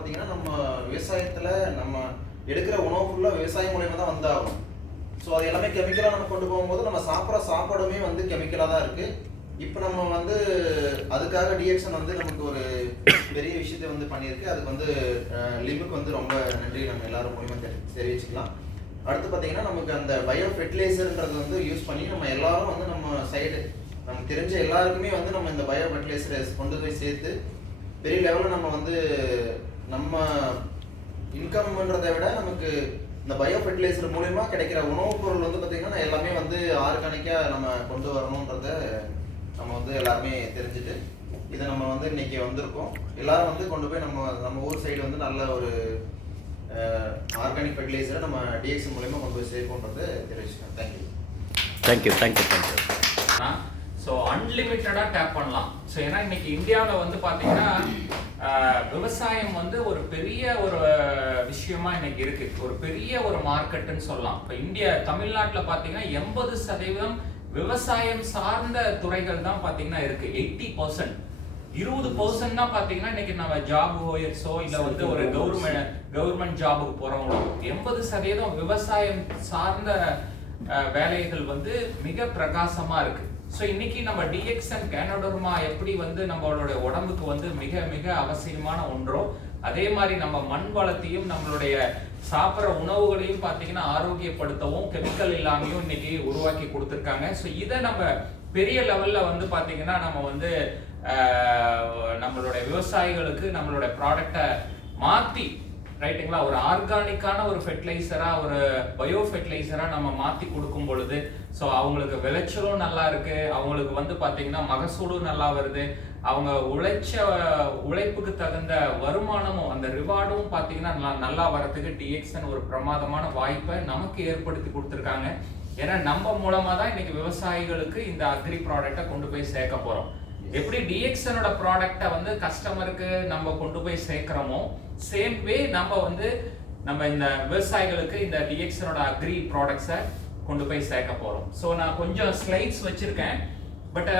பார்த்தீங்கன்னா நம்ம விவசாயத்தில் நம்ம எடுக்கிற உணவு ஃபுல்லாக விவசாயம் மூலயமா தான் வந்தாகும். ஸோ அது எல்லாமே கெமிக்கலாக நம்ம கொண்டு போகும்போது நம்ம சாப்பிட்ற சாப்பாடுமே வந்து கெமிக்கலாக தான் இருக்குது. இப்போ நம்ம வந்து அதுக்காக டிஎக்சன் வந்து நமக்கு ஒரு பெரிய விஷயத்தை வந்து பண்ணியிருக்கு. அதுக்கு வந்து லிமுக்கு வந்து ரொம்ப நன்றி நம்ம எல்லாரும் மூலியமா தெரிவிச்சுக்கலாம். அடுத்து பார்த்தீங்கன்னா நமக்கு அந்த பயோ ஃபெர்டிலைசர்ன்றது வந்து யூஸ் பண்ணி நம்ம எல்லாரும் வந்து நம்ம சைடு நமக்கு தெரிஞ்ச எல்லாருக்குமே வந்து நம்ம இந்த பயோ ஃபெர்டிலைசரை கொண்டு போய் சேர்த்து பெரிய லெவலில் நம்ம வந்து நம்ம இன்கம்ன்றதை விட நமக்கு இந்த பயோ ஃபெர்டிலைசர் மூலயமா கிடைக்கிற உணவுப் பொருள் வந்து பார்த்தீங்கன்னா எல்லாமே வந்து ஆர்கானிக்காக நம்ம கொண்டு வரணுன்றத நம்ம வந்து எல்லாருமே தெரிஞ்சுட்டு இதை நம்ம வந்து இன்னைக்கு வந்திருக்கோம். எல்லாரும் வந்து கொண்டு போய் நம்ம ஊர் சைடு வந்து நல்ல ஒரு ஆர்கானிக் ஃபெர்டிலைசரை நம்ம டிஎக்ஸ் மூலயமா கொண்டு போய் சேர்ப்போன்றதை தெரிவிச்சுக்கோங்க. தேங்க்யூ. ஸோ அன்லிமிட்டடாக டேப் பண்ணலாம். ஸோ ஏன்னா இன்னைக்கு இந்தியாவில் வந்து பார்த்தீங்கன்னா விவசாயம் வந்து ஒரு பெரிய ஒரு விஷயமா இன்னைக்கு இருக்கு. ஒரு பெரிய ஒரு மார்க்கெட்டுன்னு சொல்லலாம். இப்போ தமிழ்நாட்டில் பார்த்தீங்கன்னா 80% விவசாயம் சார்ந்த துறைகள் தான் பார்த்தீங்கன்னா இருக்கு. 80%, 20% தான் பார்த்தீங்கன்னா இன்னைக்கு நம்ம ஜாப் ஹோயர்ஸோ இல்லை வந்து ஒரு கவர்மெண்ட் ஜாபுக்கு போறவங்களோ 80% விவசாயம் சார்ந்த வேலைகள் வந்து மிக பிரகாசமா இருக்கு. ஸோ இன்னைக்கு நம்ம டிஎக்சன் கேனோடர்மா எப்படி வந்து நம்மளோட உடம்புக்கு வந்து மிக மிக அவசியமான ஒன்றோ அதே மாதிரி நம்ம மண் வளத்தையும் நம்மளுடைய சாப்பிட்ற உணவுகளையும் பார்த்தீங்கன்னா ஆரோக்கியப்படுத்தவும் கெமிக்கல் இல்லாமையும் இன்னைக்கு உருவாக்கி கொடுத்துருக்காங்க. ஸோ இதை நம்ம பெரிய லெவல்ல வந்து பார்த்தீங்கன்னா நம்ம வந்து நம்மளுடைய விவசாயிகளுக்கு நம்மளுடைய ப்ராடக்டை மாற்றி ரைட்டுங்களா ஒரு ஆர்கானிக்கான ஒரு ஃபெர்டிலைசரா ஒரு பயோ ஃபெர்டிலைசரா நம்ம மாற்றி கொடுக்கும் பொழுது ஸோ அவங்களுக்கு விளைச்சலும் நல்லா இருக்கு, அவங்களுக்கு வந்து பார்த்தீங்கன்னா மகசூலும் நல்லா வருது, அவங்க உழைப்புக்கு தகுந்த வருமானமும் அந்த ரிவார்டும் பார்த்தீங்கன்னா நல்லா வரதுக்கு டிஎக்சன் ஒரு பிரமாதமான வாய்ப்பை நமக்கு ஏற்படுத்தி கொடுத்துருக்காங்க. ஏன்னா நம்ம மூலமா தான் இன்னைக்கு விவசாயிகளுக்கு இந்த அக்ரி ப்ராடக்டை கொண்டு போய் சேர்க்க போறோம். எப்படி டிஎக்சனோட ப்ராடக்டை வந்து கஸ்டமருக்கு நம்ம கொண்டு போய் சேர்க்கிறோமோ சேம் வே நம்ம இந்த விவசாயிகளுக்கு இந்த டிஎக்சனோட அக்ரி ப்ராடக்ட்ஸை கொண்டு போய் சேர்க்க போறோம். ஸோ நான் கொஞ்சம் ஸ்லைட்ஸ் வச்சிருக்கேன். பட்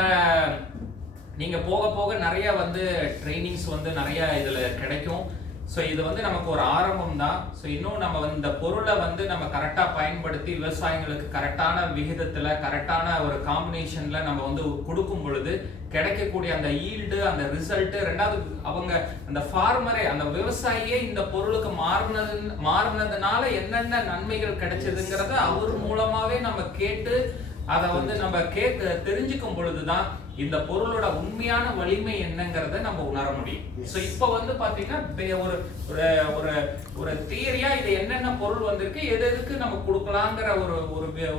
நீங்க போக போக நிறைய வந்து ட்ரைனிங்ஸ் வந்து நிறைய இதுல கிடைக்கும். ஸோ இது வந்து நமக்கு ஒரு ஆரம்பம் தான். ஸோ இன்னும் நம்ம வந்து இந்த பொருளை வந்து நம்ம கரெக்டாக பயன்படுத்தி விவசாயிகளுக்கு கரெக்டான விகிதத்தில் கரெக்டான ஒரு காம்பினேஷனில் நம்ம வந்து கொடுக்கும் பொழுது கிடைக்கக்கூடிய அந்த ஈல்டு அந்த ரிசல்ட்டு, ரெண்டாவது அவங்க அந்த ஃபார்மரே அந்த விவசாயியே இந்த பொருளுக்கு மாறினதுனால என்னென்ன நன்மைகள் கிடைச்சதுங்கிறத அவர் மூலமாகவே நம்ம கேட்டு அதை வந்து நம்ம தெரிஞ்சுக்கும் பொழுதுதான் இந்த பொருளோட உண்மையான வலிமை என்னங்கிறத நம்ம உணர முடியும். ஸோ இப்போ வந்து பாத்தீங்கன்னா ஒரு தியரியா இது என்னென்ன பொருள் வந்திருக்கு எதுக்கு நம்ம கொடுக்கலாங்கிற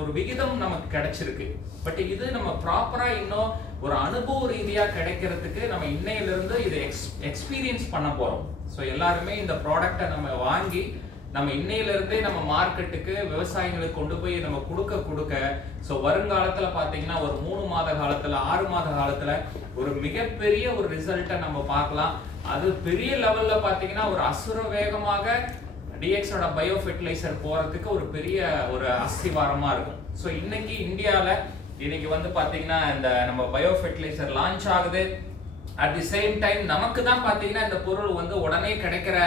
ஒரு விகிதம் நமக்கு கிடைச்சிருக்கு. பட் இது நம்ம ப்ராப்பரா இன்னும் ஒரு அனுபவ ரீதியா கிடைக்கிறதுக்கு நம்ம இன்னையிலிருந்து இதை எக்ஸ்பீரியன்ஸ் பண்ண போறோம். ஸோ எல்லாருமே இந்த ப்ராடக்டை நம்ம வாங்கி நம்ம இன்னையிலிருந்தே நம்ம மார்க்கெட்டுக்கு விவசாயிகளுக்கு கொண்டு போய் நம்ம கொடுக்க ஸோ வருங்காலத்துல பாத்தீங்கன்னா ஒரு 3 மாத காலத்துல 6 மாத காலத்துல ஒரு மிகப்பெரிய ஒரு ரிசல்ட்டை நம்ம பார்க்கலாம். அது பெரிய லெவல்ல பாத்தீங்கன்னா ஒரு அசுர வேகமாக டிஎக்ஸோட பயோ ஃபெர்டிலைசர் போறதுக்கு ஒரு பெரிய ஒரு அஸ்திவாரமா இருக்கும். ஸோ இன்னைக்கு இந்தியாவில் இன்னைக்கு வந்து பாத்தீங்கன்னா இந்த நம்ம பயோ ஃபெர்டிலைசர் லான்ச் ஆகுது. அட் தி சேம் டைம் நமக்கு தான் பாத்தீங்கன்னா இந்த பொருள் வந்து உடனே கிடைக்கிற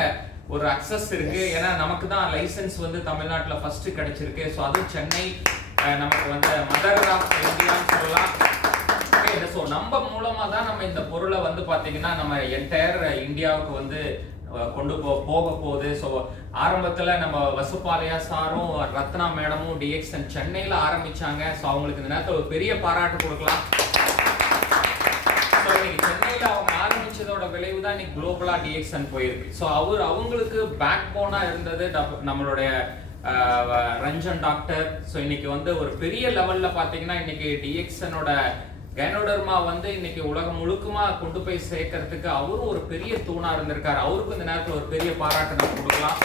ஒரு அக்சஸ் இருக்கு. ஏன்னா நமக்கு தான் லைசன்ஸ் வந்து தமிழ்நாட்டில் ஃபர்ஸ்ட் கிடைச்சிருக்கு. ஸோ அது சென்னை நமக்கு வந்து மதர் ஆஃப் இந்தியான்னு சொல்லலாம். ஸோ நம்ம மூலமா தான் நம்ம இந்த பொருளை வந்து பாத்தீங்கன்னா நம்ம என்டையர் இந்தியாவுக்கு வந்து கொண்டு போக போகுது. ஸோ ஆரம்பத்தில் நம்ம வசுபாலயா சாரும் ரத்னா மேடமும் டிஎக்சன் சென்னையில் ஆரம்பிச்சாங்க. ஸோ அவங்களுக்கு இந்த நேரத்தில் ஒரு பெரிய பாராட்டு கொடுக்கலாம். சென்னையில் அவங்க ஆரம்பிச்சதோட விளைவு தான் இன்னைக்கு குளோபலா டிஎக்சன் போயிருக்கு. ஸோ அவங்களுக்கு பேக் போனா இருந்தது நம்மளுடைய ரஞ்சன் டாக்டர். ஸோ இன்னைக்கு வந்து ஒரு பெரிய லெவல்ல பாத்தீங்கன்னா இன்னைக்கு டிஎக்சனோட கைனோடர்மா வந்து இன்னைக்கு உலகம் முழுக்குமா கொண்டு போய் சேர்க்கறதுக்கு அவரும் ஒரு பெரிய தூணா இருந்திருக்காரு. அவருக்கு இந்த நேரத்தில் ஒரு பெரிய பாராட்டு நம்ம கொடுக்கலாம்.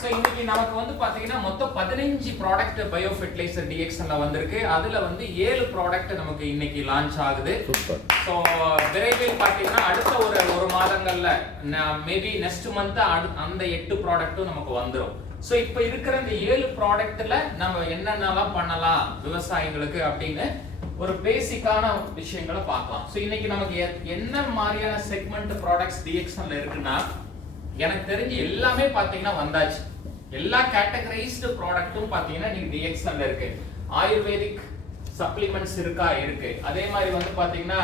ஸோ இன்னைக்கு நமக்கு வந்து பாத்தீங்கன்னா மொத்தம் 15 ப்ராடக்ட் பயோ ஃபெர்டிலைசர் டிஎக்சன்ல வந்திருக்கு. அதுல வந்து 7 ப்ராடக்ட் நமக்கு இன்னைக்கு லான்ச் ஆகுது. ஸோ விரைவில் பாத்தீங்கன்னா அடுத்த ஒரு மாதங்கள்ல மேபி நெக்ஸ்ட் மந்த் அந்த 8 ப்ராடக்ட்டும் நமக்கு வந்துடும். ஸோ இப்போ இருக்கிற இந்த 7 ப்ராடக்ட்ல நம்ம என்னென்னலாம் பண்ணலாம் விவசாயிகளுக்கு அப்படின்னு ஒரு பேசிக்கான விஷயங்களை பார்க்கலாம். ஸோ இன்னைக்கு நமக்கு என்ன மாதிரியான செக்மெண்ட் ப்ராடக்ட்ஸ் டிஎக்சன்ல இருக்குன்னா எனக்கு தெரிஞ்சு எல்லாமே பாத்தீங்கன்னா வந்தாச்சு. எல்லா கேட்டகரைஸ்டு ப்ராடக்ட்டும் பாத்தீங்கன்னா நீங்க டிஎக்ஸ்என்ல இருக்கு. ஆயுர்வேதிக் சப்ளிமெண்ட்ஸ் இருக்கு. அதே மாதிரி வந்து பாத்தீங்கன்னா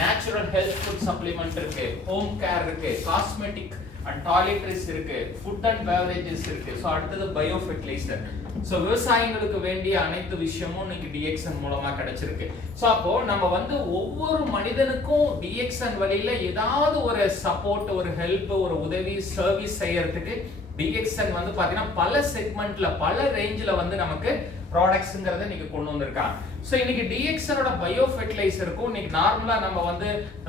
நேச்சுரல் ஹெல்த் ஃபுட் சப்ளிமெண்ட் இருக்கு, ஹோம் கேர் இருக்கு, காஸ்மெட்டிக் அண்ட் டாய்லெட்ரிஸ் இருக்கு, ஃபுட் அண்ட் பெவரேஜஸ் இருக்கு. ஸோ அடுத்தது பயோ ஃபெர்டிலைசர். ஸோ விவசாயிகளுக்கு வேண்டிய அனைத்து விஷயமும் இன்னைக்கு டிஎக்ஸ்என் மூலமா கிடைச்சிருக்கு. ஸோ அப்போ நம்ம வந்து ஒவ்வொரு மனிதனுக்கும் டிஎக்ஸ்என் வழியில ஏதாவது ஒரு சப்போர்ட், ஒரு ஹெல்ப், ஒரு உதவி, சர்வீஸ் செய்யறதுக்கு டிஎக்ஸ்என் வந்து பாத்தீங்கன்னா பல செக்மெண்ட்ல பல ரேஞ்சில வந்து நமக்கு ப்ராடக்ட்ஸ்ங்கிறத இன்னைக்கு கொண்டு வந்திருக்காங்க. ஸோ இன்னைக்கு டிஎக்ஸ்எனோட பயோ ஃபெர்டிலைசருக்கும் இன்னைக்கு நார்மலா நம்ம வந்து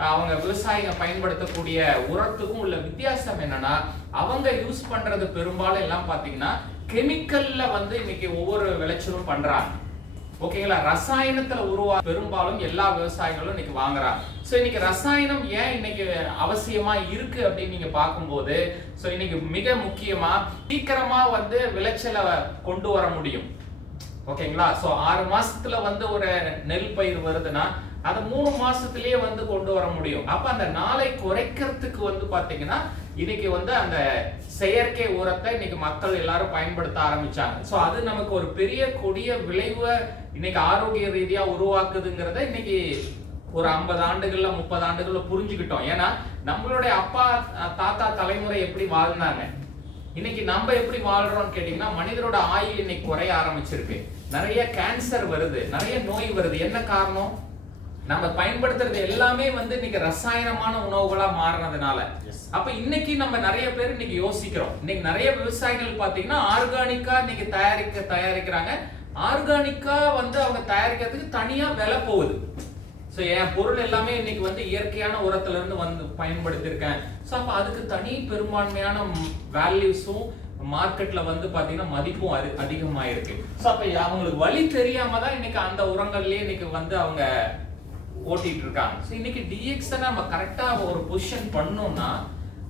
அவங்க விவசாயிங்க பயன்படுத்தக்கூடிய உரத்துக்கும் உள்ள வித்தியாசம் என்னன்னா, அவங்க யூஸ் பண்றது பெரும்பாலும் எல்லாம் பாத்தீங்கன்னா கெமிக்கல்ல வந்து இன்னைக்கு ஒவ்வொரு விளைச்சலும் பண்றாங்க. ஓகேங்களா? ரசாயனத்துல பெரும்பாலும் எல்லா விவசாயிகளும் இன்னைக்கு வாங்குறாங்க. சோ இன்னைக்கு ரசாயனம் ஏன் இன்னைக்கு அவசியமா இருக்கு அப்படின்னு நீங்க பார்க்கும்போது, சோ இன்னைக்கு மிக முக்கியமா சீக்கிரமா வந்து விளைச்சலை கொண்டு வர முடியும். ஓகேங்களா? சோ 6 மாசத்துல வந்து ஒரு நெல் பயிர் வருதுன்னா அதை 3 மாசத்திலேயே வந்து கொண்டு வர முடியும். அப்ப அந்த நாளை குறைக்கிறதுக்கு வந்து பாத்தீங்கன்னா இன்னைக்கு வந்து அந்த செயற்கை உரத்தை இன்னைக்கு மக்கள் எல்லாரும் பயன்படுத்த ஆரம்பிச்சாங்க. சோ அது நமக்கு ஒரு பெரிய கொடிய விளைவை இன்னைக்கு ஆரோக்கிய ரீதியா உருவாக்குதுங்கிறத இன்னைக்கு ஒரு 50 ஆண்டுகள்ல 30 ஆண்டுகள்ல புரிஞ்சுக்கிட்டோம். ஏன்னா நம்மளுடைய அப்பா தாத்தா தலைமுறை எப்படி வாழ்ந்தாங்க, இன்னைக்கு நம்ம எப்படி வாழ்றோம்னு கேட்டீங்கன்னா மனிதரோட ஆயுள் இன்னைக்கு குறைய ஆரம்பிச்சிருக்கு. நிறைய கேன்சர் வருது, நிறைய நோய் வருது. என்ன காரணம்? நம்ம பயன்படுத்துறது எல்லாமே வந்து இன்னைக்கு ரசாயனமான உணவுகளா மாறினதுனால. அப்ப இன்னைக்கு நம்ம நிறைய பேர் இன்னைக்கு யோசிக்கிறோம். இன்னைக்கு நிறைய விவசாயிகள் பாத்தீங்கன்னா ஆர்கானிக்கா இன்னைக்கு தயாரிக்கிறாங்க. ஆர்கானிக்கா வந்து அவங்க தயாரிக்கிறதுக்கு தனியா விலை போகுது. சோ என் பொருள் எல்லாமே இன்னைக்கு வந்து இயற்கையான உரத்துல இருந்து வந்து பயன்படுத்தியிருக்கேன். சோ அப்ப அதுக்கு தனி பெரும்பான்மையான வேல்யூஸும் மார்க்கெட்ல வந்து பாத்தீங்கன்னா மதிப்பும் அதிகமாயிருக்கு. சோ அப்ப அவங்களுக்கு வழி தெரியாம தான் இன்னைக்கு அந்த உரங்கள்லயே இன்னைக்கு வந்து அவங்க ஓட்டிட்டு இருக்காங்க. சோ இன்னைக்கு டிஎக்ஸ்என் நம்ம கரெக்டா ஒரு பொசிஷன் பண்ணோம்னா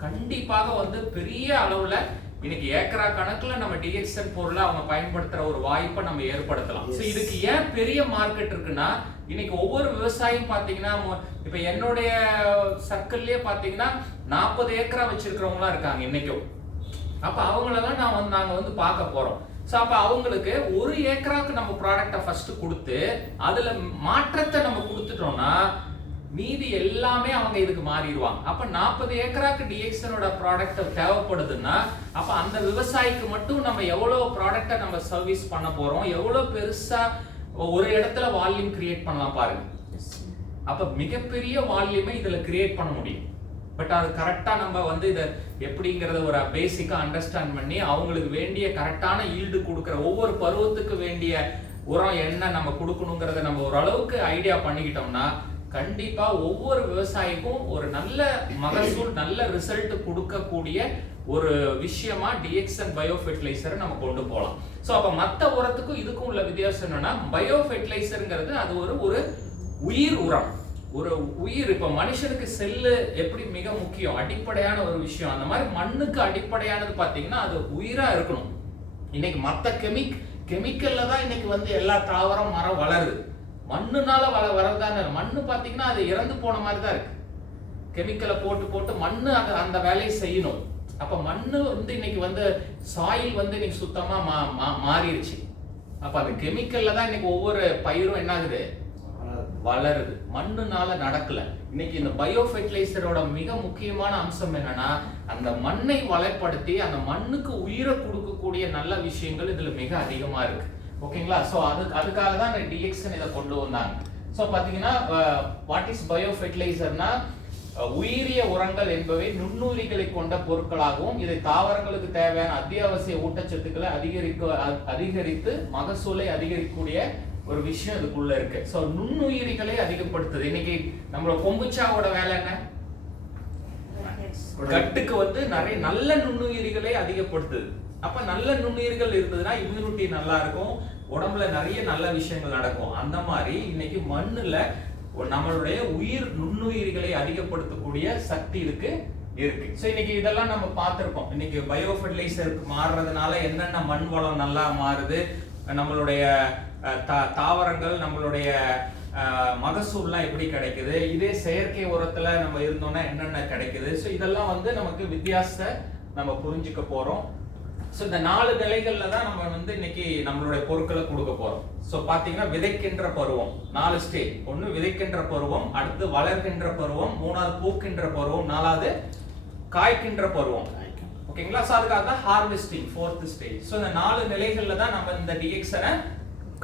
கண்டிப்பாக வந்து பெரிய அளவுல இன்னைக்கு ஏக்கரா கணக்குல நம்ம டிஎக்ஸ்என் பொருளை அவங்க பயன்படுத்துற ஒரு வாய்ப்பை நம்ம ஏற்படுத்தலாம். சோ இதுக்கு ஏன் பெரிய மார்க்கெட் இருக்குன்னா, இன்னைக்கு ஒவ்வொரு விவசாயியும் பாத்தீங்கன்னா இப்ப என்னுடைய சர்க்கிள்லயே பாத்தீங்கன்னா 40 ஏக்கரா வச்சிருக்கிறவங்களா இருக்காங்க இன்னைக்கும். அப்ப அவங்களெல்லாம் நாங்க வந்து பார்க்க போறோம். சோ அப்ப அவங்களுக்கு 1 ஏக்கராக்கு நம்ம ப்ராடக்ட்டை ஃபர்ஸ்ட் கொடுத்து அதுல மாற்றத்தை நம்ம கொடுத்துட்டோம்னா மீதி எல்லாமே அவங்க இதுக்கு மாறிடுவாங்க. அப்ப 40 ஏக்கராக்கு டிஎக்ஸ்எனோட ப்ராடக்ட் தேவைப்படுதுன்னா அப்ப அந்த விவசாயிக்கு மட்டும் நம்ம எவ்வளவு ப்ராடக்ட்டை நம்ம சர்வீஸ் பண்ண போறோம், எவ்வளவு பெருசா ஒரு இடத்துல வால்யூம் கிரியேட் பண்ணலாம் பாருங்க. அப்ப மிகப்பெரிய வால்யூமை இதுல கிரியேட் பண்ண முடியும். பட் அது கரெக்டா நம்ம வந்து இதை எப்படிங்கறத ஒரு பேசிக்கா அண்டர்ஸ்டாண்ட் பண்ணி அவங்களுக்கு வேண்டிய கரெக்டான ஈல்டு கொடுக்குற ஒவ்வொரு பருவத்துக்கு வேண்டிய உரம் என்ன நம்ம கொடுக்கணுங்கிறத நம்ம ஓரளவுக்கு ஐடியா பண்ணிக்கிட்டோம்னா கண்டிப்பா ஒவ்வொரு விவசாயிக்கும் ஒரு நல்ல மகசூல், நல்ல ரிசல்ட் கொடுக்கக்கூடிய ஒரு விஷயமா டிஎக்ஸ்என் பயோ ஃபெர்டிலைசரை நம்ம கொண்டு போகலாம். ஸோ அப்ப மற்ற உரத்துக்கும் இதுக்கும் உள்ள வித்தியாசம் என்னன்னா, பயோ ஃபெர்டிலைசருங்கிறது அது ஒரு உயிர் உரம், ஒரு உயிர். இப்ப மனுஷனுக்கு செல்லு எப்படி மிக முக்கியம், அடிப்படையான ஒரு விஷயம், அந்த மாதிரி மண்ணுக்கு அடிப்படையானது பாத்தீங்கன்னா அது உயிரா இருக்கணும். இன்னைக்கு மற்ற கெமிக்கல்ல தான் இன்னைக்கு வந்து எல்லா தாவரம் மரம் வளருது. மண்ணுனால வளர்றதான மண்ணு பாத்தீங்கன்னா அது இறந்து போன மாதிரி தான் இருக்கு. கெமிக்கலை போட்டு மண்ணு அந்த வேலையை செய்யணும். அப்ப மண்ணு வந்து இன்னைக்கு வந்து சாயில் வந்து இன்னைக்கு சுத்தமா மாறிடுச்சு. அப்ப அந்த கெமிக்கல்ல தான் இன்னைக்கு ஒவ்வொரு பயிரும் என்ன ஆகுது, வளருது. மண்ணுனால நடக்கல. இன்னைக்கு இந்த பயோ ஃபெர்டிலைசரோட மிக முக்கியமான அம்சம் என்னன்னா, அந்த மண்ணை வளப்படுத்தி அந்த மண்ணுக்கு உயிரை கொடுக்கக்கூடிய நல்ல விஷயங்கள் இதுல மிக அதிகமா இருக்கு. ஓகேங்களா? சோ அதுக்காக தான் இந்த டிஎக்ஸ்என் இதை கொண்டு வந்தாங்க. சோ பாத்தீங்கன்னா வாட் இஸ் பயோ ஃபெர்டிலைசர்னா, உயிரிய உரங்கள் என்பவை நுண்ணுயிரிகளை கொண்ட பொருட்களாகவும் இதை தாவரங்களுக்கு தேவையான அத்தியாவசிய ஊட்டச்சத்துக்களை அதிகரித்து மகசூலை அதிகரிக்கக்கூடிய ஒரு விஷயம் இதுக்குள்ள இருக்கு. சோ நுண்ணுயிரிகளை அதிகப்படுத்துது. இன்னைக்கு நம்மளோட கொம்புச்சாவோட வேலை என்ன? கட்டுக்கு வந்து நிறைய நல்ல நுண்ணுயிரிகளை அதிகப்படுத்துது. அப்ப நல்ல நுண்ணுயிர்கள் இருந்ததுன்னா இம்யூனிட்டி நல்லா இருக்கும், உடம்புல நிறைய நல்ல விஷயங்கள் நடக்கும். அந்த மாதிரி இன்னைக்கு மண்ணுல நம்மளுடைய நுண்ணுயிரிகளை அதிகப்படுத்தக்கூடிய சக்தி இருக்கு. சோ இன்னைக்கு இதெல்லாம் நம்ம பார்த்திருக்கோம். இன்னைக்கு பயோ ஃபெர்டிலைசருக்கு மாறுறதுனால என்னென்ன மண் வளம் நல்லா மாறுது, நம்மளுடைய தாவரங்கள், நம்மளுடைய மகசூல்லாம் எப்படி கிடைக்குது, இதே செயற்கை உரத்துல நம்ம இருந்தோம்னா என்னென்ன கிடைக்குது. ஸோ இதெல்லாம் வந்து நமக்கு வித்தியாசத்தை நம்ம புரிஞ்சுக்க போறோம். ஸோ இந்த 4 நிலைகள்ல தான் நம்ம வந்து இன்னைக்கு நம்மளுடைய பொருட்களை கொடுக்க போறோம். ஸோ பாத்தீங்கன்னா விதைக்கின்ற பருவம் 4 ஸ்டேஜ். ஒன்று விதைக்கின்ற பருவம், அடுத்து வளர்கின்ற பருவம், 3வது பூக்கின்ற பருவம், 4வது காய்க்கின்ற பருவம். ஓகேங்களா? ஸோ அதுக்காக தான் ஹார்வெஸ்டிங் 4th ஸ்டேஜ். ஸோ இந்த 4 நிலைகள்ல தான் நம்ம இந்த டிஎக்ஸனை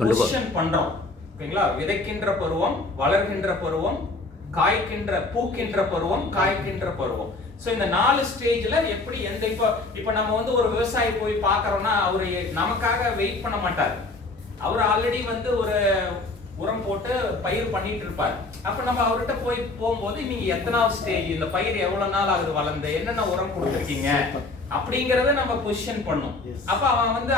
பொசிஷன் பண்றோம். ஓகேங்களா? விதைக்கின்ற பருவம், வளர்கின்ற பருவம், பூக்கின்ற பருவம், காய்க்கின்ற பருவம். சோ இந்த 4 ஸ்டேஜ்ல எப்படி எந்த இப்ப நம்ம வந்து ஒரு விவசாயி போய் பார்க்கறோம்னா அவரு நமக்காக வெயிட் பண்ண மாட்டார். அவர் ஆல்ரெடி வந்து ஒரு உரம் போட்டு பயிர் பண்ணிட்டு இருப்பார். அப்ப நம்ம அவர்கிட்ட போகும்போது நீங்க எத்தனாவது ஸ்டேஜ், இந்த பயிர் எவ்வளவு நாள் ஆகுது வளர்ந்து, என்னென்ன உரம் கொடுத்துருக்கீங்க அப்படிங்கறத நம்ம பொசிஷன் பண்ணும். அப்ப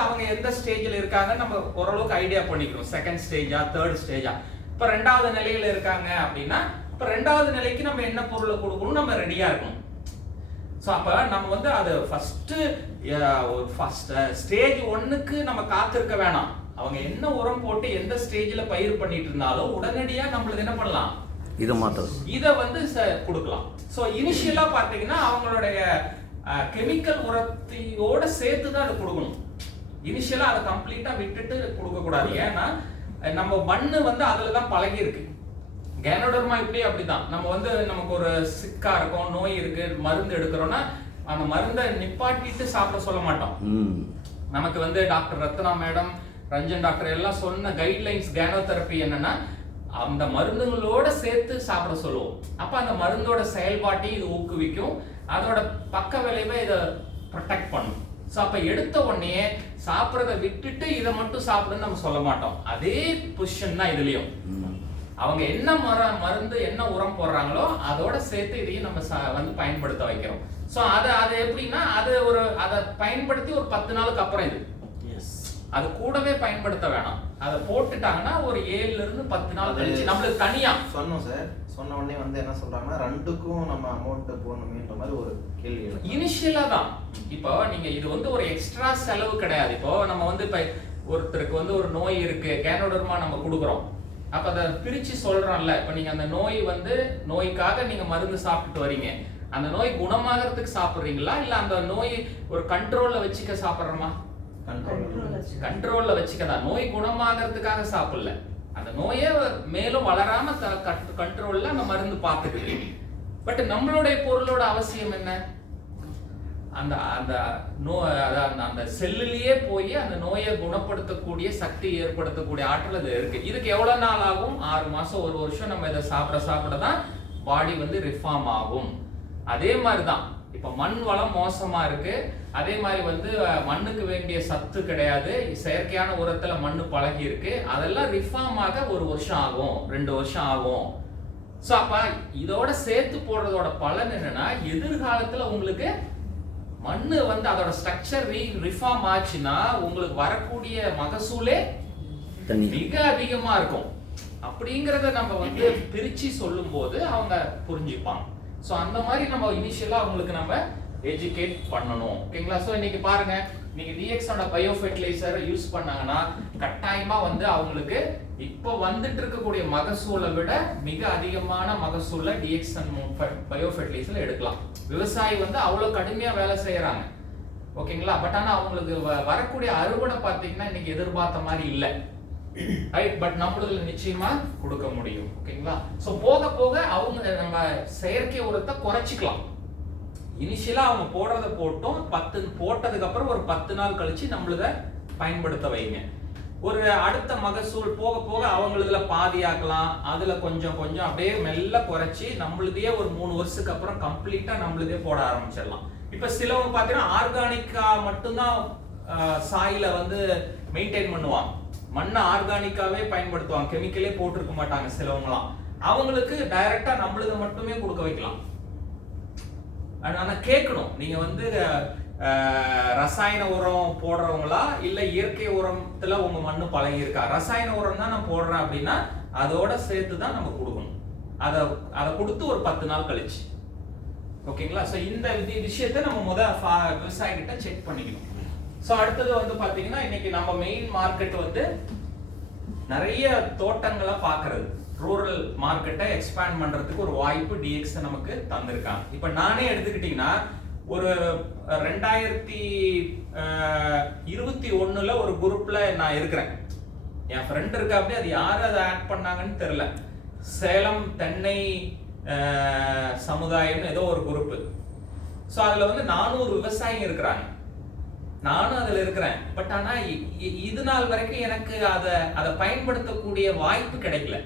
அவங்க எந்த ஸ்டேஜ்ல இருக்காங்க நம்ம ஓரளவுக்கு ஐடியா பண்ணிக்கிறோம். 2nd ஸ்டேஜா 3rd ஸ்டேஜா. இப்ப 2வது நிலையில இருக்காங்க அப்படின்னா இப்ப 2வது நிலைக்கு நம்ம என்ன பொருளை கொடுக்கணும் நம்ம ரெடியா இருக்கணும். சோ அப்ப நம்ம வந்து அது ஃபர்ஸ்ட் ஸ்டேஜ் 1க்கு நம்ம காத்திருக்க வேணாம். அவங்க என்ன உரம் போட்டு எந்த ஸ்டேஜ்ல பயிர் பண்ணிட்டு இருந்தாலும் உடனடியா நம்மளுக்கு என்ன பண்ணலாம், இத வந்து கொடுக்கலாம். சோ இனிஷியலா பாத்தீங்கன்னா அவங்களுடைய கெமிக்கல் உரத்தையோட சேர்த்து தான் அதை கொடுக்கணும். இனிஷியலா அதை கம்ப்ளீட்டா விட்டுட்டு கொடுக்க கூடாது. ஏன்னா நம்ம மண்ணு வந்து அதுலதான் பழகி இருக்கு. கேனோடர்மா இப்படி அப்படிதான். நம்ம வந்து நமக்கு ஒரு சிக்கா இருக்கும், நோய் இருக்கு, மருந்து எடுக்கிறோம்னா அந்த மருந்தை நிப்பாட்டிட்டு சாப்பிட சொல்ல மாட்டோம். நமக்கு வந்து doctor Ratna madam, Ranjan doctor எல்லாம் சொன்ன கைட்லைன்ஸ் கேனோதெரப்பி என்னன்னா அந்த மருந்துகளோட சேர்த்து சாப்பிட சொல்லுவோம். அப்ப அந்த மருந்தோட செயல்பாட்டையும் இது ஊக்குவிக்கும், அதோட பக்க விளைவை இதை ப்ரொடெக்ட் பண்ணும். சோ அப்ப எடுத்த உடனே சாப்பிடறத விட்டுட்டு இதை மட்டும் சாப்பிடுன்னு நம்ம சொல்ல மாட்டோம். அதே பொசிஷன் தான் இதுலயும். அவங்க என்ன மருந்து என்ன உரம் போடுறாங்களோ அதோட சேர்த்து இதையும் நம்ம வந்து பயன்படுத்த வைக்கிறோம். சோ அது எப்படின்னா அதை பயன்படுத்தி ஒரு 10 நாளுக்கு அப்புறம் இது அது கூடவே பயன்படுத்த வேணாம். அதை போட்டுட்டாங்கன்னா ஒரு 7ல இருந்து 10 நாள் கழிச்சு நம்மளுக்கு தனியா சொன்னோம் சார். சொன்ன உடனே வந்து என்ன சொல்றாங்கன்னா 2க்கும் நம்ம அமௌண்ட் போடணுமேன்ற மாதிரி ஒரு கேள்வி இனிஷியலா தான். இப்போ நீங்க இது வந்து ஒரு எக்ஸ்ட்ரா செலவு கிடையாது. இப்போ நம்ம வந்து இப்ப ஒருத்தருக்கு வந்து ஒரு நோய் இருக்கு, கேனோடர்மா நம்ம கொடுக்குறோம். அப்ப அதை பிரிச்சு சொல்றோம்ல. இப்ப நீங்க அந்த நோய் வந்து நோய்க்காக நீங்க மருந்து சாப்பிட்டுட்டு வரீங்க, அந்த நோய் குணமாகறதுக்கு சாப்பிடுறீங்களா இல்ல அந்த நோய் ஒரு கண்ட்ரோல்ல வச்சுக்க சாப்பிடுறோமா? கண்ட்ரோல்ல வச்சுக்கதான். நோய் குணமாகறதுக்காக சாப்பிடல, அந்த நோயை மேலும் வளராம கண்ட்ரோல்ல அந்த மருந்து பார்த்துக்குது. பட் நம்மளுடைய பொருளோட அவசியம் என்ன, அந்த அந்த அந்த செல்லுலயே போய் அந்த நோயை குணப்படுத்தக்கூடிய சக்தி ஏற்படுத்தக்கூடிய ஆற்றல் அது இருக்கு. இதுக்கு எவ்வளவு நாள் ஆகும்? 6 மாசம் 1 வருஷம் நம்ம இதை சாப்பிட தான் பாடி வந்து ரிஃபார்ம் ஆகும். அதே மாதிரிதான் இப்ப மண் வளம் மோசமா இருக்கு, அதே மாதிரி வந்து மண்ணுக்கு வேண்டிய சத்து கிடையாது, செயற்கையான உரத்துல மண்ணு பழகி இருக்கு, அதெல்லாம் ரிஃபார்ம் ஆக 1 வருஷம் ஆகும், 2 வருஷம் ஆகும். சோ அப்ப இதோட சேர்த்து போடுறதோட பலன் என்னன்னா எதிர்காலத்துல உங்களுக்கு மண்ணு வந்து அதோட ஸ்ட்ரக்சர் ரிஃபார்ம் ஆச்சுன்னா உங்களுக்கு வரக்கூடிய மகசூலே மிக அதிகமா இருக்கும். அப்படிங்கறத நம்ம வந்து பிரிச்சு சொல்லும் போது அவங்க புரிஞ்சுப்பாங்க. சோ அந்த மாதிரி நம்ம இனிஷியலா அவங்களுக்கு நம்ம எஜுகேட் பண்ணணும். ஓகேங்களா? சோ இன்னைக்கு பாருங்க, நீங்க டிஎக்ஸோட பயோ ஃபெர்டிலைசர் யூஸ் பண்ணாங்கன்னா கட்டாயமா வந்து அவங்களுக்கு இப்போ வந்துட்டு இருக்கக்கூடிய மகசூலை விட மிக அதிகமான மகசூலை டிஎக்ஸன் பயோ ஃபெர்டிலைசர்ல எடுக்கலாம். விவசாயி வந்து அவ்வளவு கடுமையா வேலை செய்யறாங்க. ஓகேங்களா? பட் ஆனா அவங்களுக்கு வரக்கூடிய அறுவடை பாத்தீங்கன்னா இன்னைக்கு எதிர்பார்த்த மாதிரி இல்லை. ரைட்? பட் நம்மளுக்கு நிச்சயமா கொடுக்க முடியும். ஓகேங்களா? சோ போக போக அவங்க நம்ம செயற்கை உரத்தை குறைச்சிக்கலாம். இனிஷியலா அவங்க போடுறத போட்டோம், போட்டதுக்கு அப்புறம் ஒரு 10 நாள் கழிச்சு நம்மளத பயன்படுத்த வைங்க. ஒரு அடுத்த மகசூல் போக போக அவங்களதுல பாதியாக்கலாம், அதுல கொஞ்சம் கொஞ்சம் அப்படியே மெல்ல குறைச்சி நம்மளுதையே ஒரு 3 வருஷத்துக்கு அப்புறம் கம்ப்ளீட்டா நம்மளுதே போட ஆரம்பிச்சிடலாம். இப்ப சிலவங்க பாத்தீங்கன்னா ஆர்கானிக்கா மட்டும்தான் சாயில வந்து மெயின்டைன் பண்ணுவாங்க, மண்ணை ஆர்கானிக்காவே பயன்படுத்துவாங்க, கெமிக்கலே போட்டிருக்க மாட்டாங்க சிலவங்களாம். அவங்களுக்கு டைரக்டா நம்மளுத மட்டுமே கொடுக்க வைக்கலாம். ஆனா கேட்கணும், நீங்க வந்து ரசாயன உரம் போடுறவங்களா இல்ல இயற்கை உரத்துல உங்க மண்ணு பழகி இருக்கா? ரசாயன உரம் தான் நான் போடுறேன் அப்படின்னா அதோட சேர்த்து தான் நம்ம கொடுக்கணும். அதை கொடுத்து ஒரு 10 நாள் கழிச்சு. ஓகேங்களா? சோ இந்த விஷயத்தை நம்ம விவசாயி கிட்ட செக் பண்ணிக்கணும். சோ அடுத்தது வந்து பாத்தீங்கன்னா இன்னைக்கு நம்ம மெயின் மார்க்கெட் வந்து நிறைய தோட்டங்களை பாக்குறது, ரூரல் மார்க்கெட்டை எக்ஸ்பேண்ட் பண்றதுக்கு ஒரு வாய்ப்பு டிஎக்ஸ் நமக்கு தந்திருக்காங்க. இப்ப நானே எடுத்துக்கிட்டீங்கன்னா ஒரு 2021 ஒரு குரூப்ல நான் இருக்கிறேன். என் ஃப்ரெண்ட் இருக்கா, அப்படி அது யாரு அதை ஆட் பண்ணாங்கன்னு தெரியல. சேலம் தென்னை சமுதாயம்னு ஏதோ ஒரு குரூப். ஸோ அதுல வந்து 400 விவசாயிங்க இருக்கிறாங்க. நானும் அதுல இருக்கிறேன். பட் ஆனா இது நாள் வரைக்கும் எனக்கு அதை பயன்படுத்தக்கூடிய வாய்ப்பு கிடைக்கல.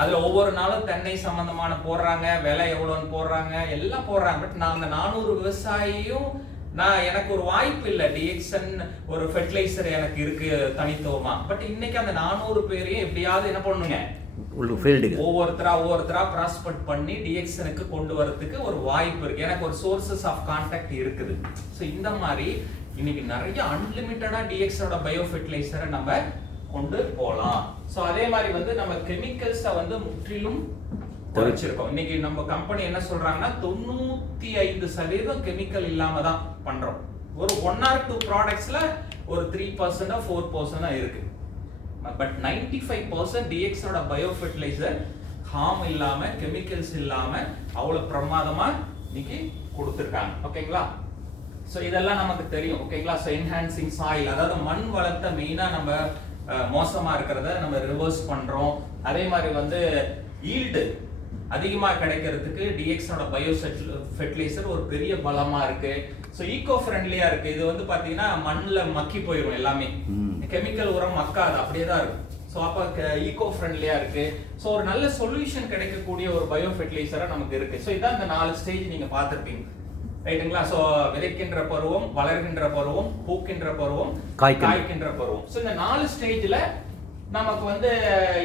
அதுல ஒவ்வொரு நாளும் தென்னை சம்பந்தமான போடுறாங்க, விலை எவ்வளோன்னு போடுறாங்க, எல்லாம் போடுறாங்க. பட் நான் அந்த 400 விவசாயியும் எனக்கு ஒரு வாய்ப்பு இல்லை. டிஎக்சன் ஒரு ஃபெர்டிலைசர் எனக்கு இருக்கு தனித்துவமா. பட் இன்னைக்கு அந்த 400 பேரையும் எப்படியாவது என்ன பண்ணுங்க, ஒவ்வொருத்தரா ப்ராஸ்பெக்ட் பண்ணி டிஎக்சனுக்கு கொண்டு வரதுக்கு ஒரு வாய்ப்பு இருக்கு. எனக்கு ஒரு சோர்சஸ் ஆஃப் கான்டாக்ட் இருக்குது. ஸோ இந்த மாதிரி இன்னைக்கு நிறைய அன்லிமிட்டடா டிஎக்ஸனோட பயோ ஃபெர்டிலைசரை நம்ம கொண்டு போகலாம். ஸோ அதே மாதிரி வந்து நம்ம கெமிக்கல்ஸை வந்து முற்றிலும் குறைச்சிருக்கோம். இன்னைக்கு நம்ம கம்பெனி என்ன சொல்றாங்கன்னா 95% கெமிக்கல் இல்லாம தான் பண்றோம். ஒரு 1 or 2 ப்ராடக்ட்ஸ்ல ஒரு 3% 4% இருக்கு. பட் 95% டிஎக்ஸோட பயோ ஃபெர்டிலைசர் ஹார்ம் இல்லாம, கெமிக்கல்ஸ் இல்லாம அவ்வளவு பிரமாதமா இன்னைக்கு கொடுத்துருக்காங்க. ஓகேங்களா? ஸோ இதெல்லாம் நமக்கு தெரியும். ஓகேங்களா? ஸோ என்ஹான்சிங் சாயில், அதாவது மண் வளத்தை மெயினா நம்ம மோசமா இருக்கிறத நம்ம ரிவர்ஸ் பண்றோம். அதே மாதிரி வந்து ஈல்டு அதிகமா கிடைக்கிறதுக்கு டிஎக்ஸோட பயோ ஃபெர்டிலைசர் ஒரு பெரிய பலமா இருக்கு. ஸோ ஈகோ ஃப்ரெண்ட்லியா இருக்கு. இது வந்து பாத்தீங்கன்னா மண்ணில் மக்கி போயிடும். எல்லாமே கெமிக்கல் உரம் மக்காது, அப்படியே தான் இருக்கும். ஸோ அப்போ ஈகோ ஃப்ரெண்ட்லியா இருக்கு. ஸோ ஒரு நல்ல சொல்யூஷன் கிடைக்கக்கூடிய ஒரு பயோ ஃபெர்டிலைசரா நமக்கு இருக்கு. ஸோ இதான் இந்த 4 ஸ்டேஜ் நீங்க பார்த்துருப்பீங்க. ரைட்டுங்களா? ஸோ விதைக்கின்ற பருவம், வளர்கின்ற பருவம், பூக்கின்ற பருவம், காய்க்கின்ற பருவம். ஸோ இந்த 4 ஸ்டேஜ்ல நமக்கு வந்து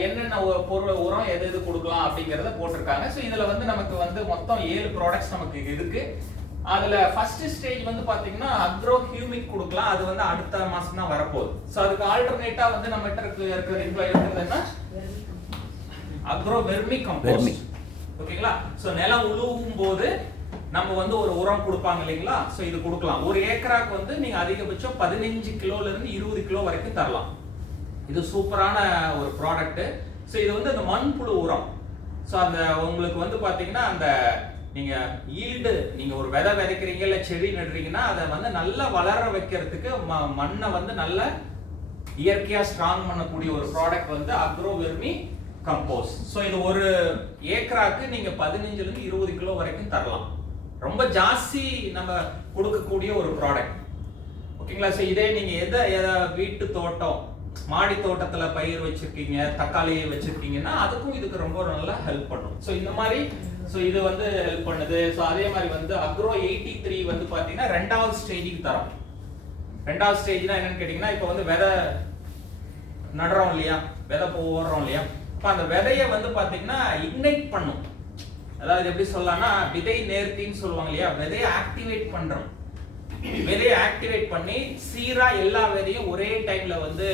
என்னென்ன பொருள் உரம் எது எது கொடுக்கலாம் அப்படிங்கறத போட்டிருக்காங்க. ஸோ இதுல வந்து நமக்கு வந்து மொத்தம் 7 ப்ராடக்ட்ஸ் நமக்கு இருக்கு. அதுல ஃபர்ஸ்ட் ஸ்டேஜ் வந்து பாத்தீங்கன்னா அக்ரோ ஹியூமிக் கொடுக்கலாம். அது வந்து அடுத்த மாசம் தான் வரப்போகுது. ஸோ அதுக்கு ஆல்டர்னேட்டா வந்து நம்ம இருக்கிறதுன்னா அக்ரோ வெர்மி கம்போஸ்ட். ஓகேங்களா? ஸோ நிலம் உழுவும் போது நம்ம வந்து ஒரு உரம் கொடுப்பாங்க இல்லைங்களா? ஸோ இது கொடுக்கலாம். ஒரு ஏக்கராக்கு வந்து நீங்க அதிகபட்சம் 15 கிலோல இருந்து 20 கிலோ வரைக்கும் தரலாம். இது சூப்பரான ஒரு ப்ராடக்ட். ஸோ இது வந்து அந்த மண்புழு உரம். ஸோ அந்த உங்களுக்கு வந்து பாத்தீங்கன்னா அந்த நீங்க ஈல்டு, நீங்க ஒரு விதை விதைக்கிறீங்க இல்ல செடி நடுறீங்கன்னா அதை வந்து நல்லா வளர வைக்கிறதுக்கு மண்ணை வந்து நல்ல இயற்கையா ஸ்ட்ராங் பண்ணக்கூடிய ஒரு ப்ராடக்ட் வந்து அக்ரோ வெர்மி கம்போஸ்ட். ஸோ இது ஒரு ஏக்கராக்கு நீங்க 15 இருந்து 20 கிலோ வரைக்கும் தரலாம். ரொம்ப ஜாஸ்தி நம்ம கொடுக்கக்கூடிய ஒரு ப்ராடக்ட். ஓகேங்களா? ஸோ இதே நீங்க எதை வீட்டு தோட்டம், மாடி தோட்டத்துல பயிர் வச்சிருக்கீங்க, தக்காளி வச்சிருக்கீங்கன்னா அதுக்கும் இதுக்கு ரொம்ப நல்லா ஹெல்ப் பண்ணும். ஸோ இந்த மாதிரி இது வந்து ஹெல்ப் பண்ணுது. ஸோ அதே மாதிரி வந்து அக்ரோ 83 வந்து பாத்தீங்கன்னா 2வது ஸ்டேஜுக்கு தரோம். 2வது ஸ்டேஜ்னா என்னன்னு கேட்டீங்கன்னா, இப்போ வந்து விதை நடுறோம் இல்லையா, விதை போடுறோம் இல்லையா, இப்போ அந்த விதையை வந்து பாத்தீங்கன்னா இக்னைட் பண்ணும். அதாவது எப்படி சொல்லலாம்னா விதை நேர்த்தின்னு சொல்லுவாங்க இல்லையா, விதையை ஆக்டிவேட் பண்றோம். விதையை ஆக்டிவேட் பண்ணி சீரா எல்லா விதையும் ஒரே டைம்ல வந்து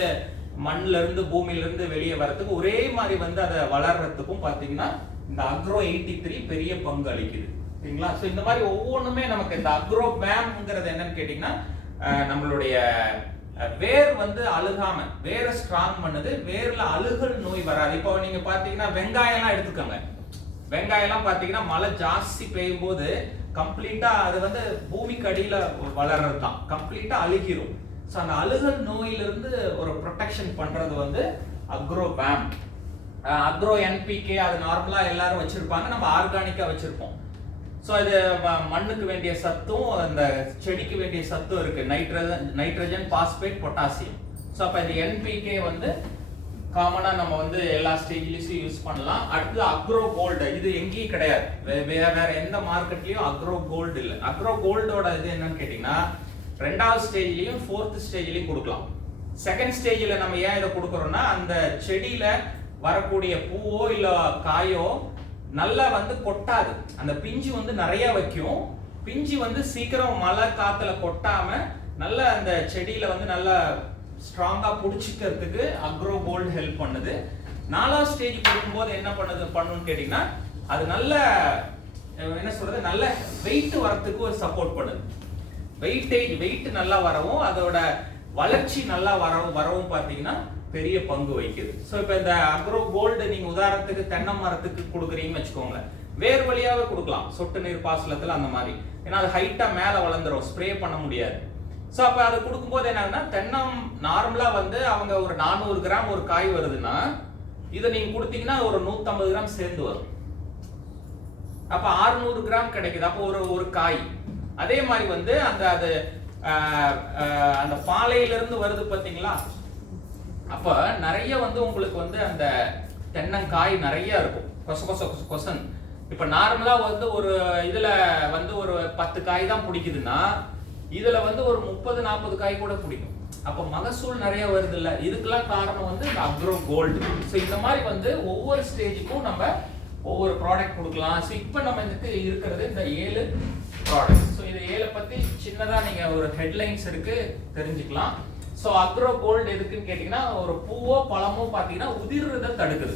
மண்ணில இருந்து பூமியில இருந்து வெளியே வரதுக்கு ஒரே மாதிரி வந்து அதை வளர்றதுக்கும் பாத்தீங்கன்னா இந்த அக்ரோ 83 பெரிய பங்கு அளிக்குது. சரிங்களா? ஸோ இந்த மாதிரி ஒவ்வொன்றுமே நமக்கு இந்த அக்ரோ வேம்ங்கிறது என்னன்னு கேட்டீங்கன்னா நம்மளுடைய வேர் வந்து அழுகாம வேரை ஸ்ட்ராங் பண்ணுது. வேர்ல அழுகல் நோய் வராது. இப்போ நீங்க பாத்தீங்கன்னா வெங்காயம்லாம் எடுத்துக்கோங்க. வெங்காயம்லாம் பாத்தீங்கன்னா மழை ஜாஸ்தி பெய்யும் போது கம்ப்ளீட்டா அது வந்து பூமிக்கு அடியில வளர்றது தான், கம்ப்ளீட்டா அழுகிரும். ஸோ அந்த அழுகல் நோயிலிருந்து ஒரு ப்ரொடெக்ஷன் பண்றது வந்து அக்ரோ வேம். அக்ரோ என்பிகே அது நார்மலா எல்லாரும் வச்சிருப்பாங்க, நம்ம ஆர்கானிக்கா வச்சிருப்போம். ஸோ இது மண்ணுக்கு வேண்டிய சத்தும் அந்த செடிக்கு வேண்டிய சத்தும் இருக்கு. Nitrogen, phosphate, potassium. ஸோ அப்போ இந்த என்பிகே வந்து காமனா நம்ம வந்து எல்லா ஸ்டேஜ்லயும் யூஸ் பண்ணலாம். அடுத்து அக்ரோ கோல்டு, இது எங்கேயும் கிடையாது, வேற எந்த மார்க்கெட்லயும் அக்ரோ கோல்டு இல்லை. அக்ரோ கோல்டோட இது என்னன்னு கேட்டீங்கன்னா 2வது ஸ்டேஜ்லயும் 4th ஸ்டேஜ்லயும் கொடுக்கலாம். 2nd ஸ்டேஜ்ல நம்ம ஏன் இதை கொடுக்கறோம்னா அந்த செடியில வரக்கூடிய பூவோ இல்ல காயோ நல்லா வந்து கொட்டாது. அந்த பிஞ்சு வந்து நிறைய வைக்கும். பிஞ்சு வந்து சீக்கிரம் மழை காத்துல கொட்டாம நல்ல அந்த செடியில வந்து நல்லா ஸ்ட்ராங்கா புடிச்சிக்கிறதுக்கு அக்ரோ கோல்டு ஹெல்ப் பண்ணுது. 4வது ஸ்டேஜ் கொடுக்கும்போது என்ன பண்ணுன்னு கேட்டீங்கன்னா அது நல்ல என்ன சொல்றது, நல்ல வெயிட் வரத்துக்கு ஒரு சப்போர்ட் பண்ணுது. வெயிட் நல்லா வரவும் அதோட வளர்ச்சி நல்லா வரவும் பாத்தீங்கன்னா பெரிய பங்கு வகிக்குது. ஸோ இப்போ இந்த அக்ரோ கோல்டு நீங்க உதாரணத்துக்கு தென்னை மரத்துக்கு கொடுக்குறீங்கன்னு வச்சுக்கோங்க. வேர் வழியாவே கொடுக்கலாம், சொட்டு நீர் பாசனத்துல அந்த மாதிரி. ஏன்னா அது ஹைட்டா மேல வளர்ந்துரும், ஸ்ப்ரே பண்ண முடியாது. ஸோ அப்போ அது கொடுக்கும்போது என்னன்னா, தென்னம் நார்மலா வந்து அவங்க ஒரு 400 கிராம் ஒரு காய் வருதுன்னா இதை நீங்க கொடுத்தீங்கன்னா ஒரு 150 கிராம் சேர்ந்து வரும். அப்ப 600 கிராம் கிடைக்குது அப்போ ஒரு காய். அதே மாதிரி வந்து அது அந்த பாலையிலிருந்து வருது பாத்தீங்களா, அப்ப நிறைய வந்து உங்களுக்கு வந்து அந்த தென்னங்காய் நிறைய இருக்கும், கொசன். இப்ப நார்மலா வந்து ஒரு இதுல வந்து ஒரு 10 காய் தான் பிடிக்குதுன்னா இதுல வந்து ஒரு 30-40 காய் கூட பிடிக்கும். அப்ப மகசூல் நிறைய வருது இல்ல, இதுக்கெல்லாம் காரணம் வந்து இந்த அக்ரோ கோல்டு. ஸோ இந்த மாதிரி வந்து ஒவ்வொரு ஸ்டேஜுக்கும் நம்ம ஒவ்வொரு ப்ராடக்ட் கொடுக்கலாம். ஸோ இப்போ நம்ம இதுக்கு இருக்கிறது இந்த 7 ப்ராடக்ட். ஸோ இது 7 பத்தி சின்னதா நீங்க ஒரு ஹெட்லைன்ஸ் இருக்கு தெரிஞ்சுக்கலாம். ஸோ அக்ரோ கோல்டு எதுக்குன்னு கேட்டீங்கன்னா, ஒரு பூவோ பழமோ பாத்தீங்கன்னா உதிர்றதை தடுக்குது.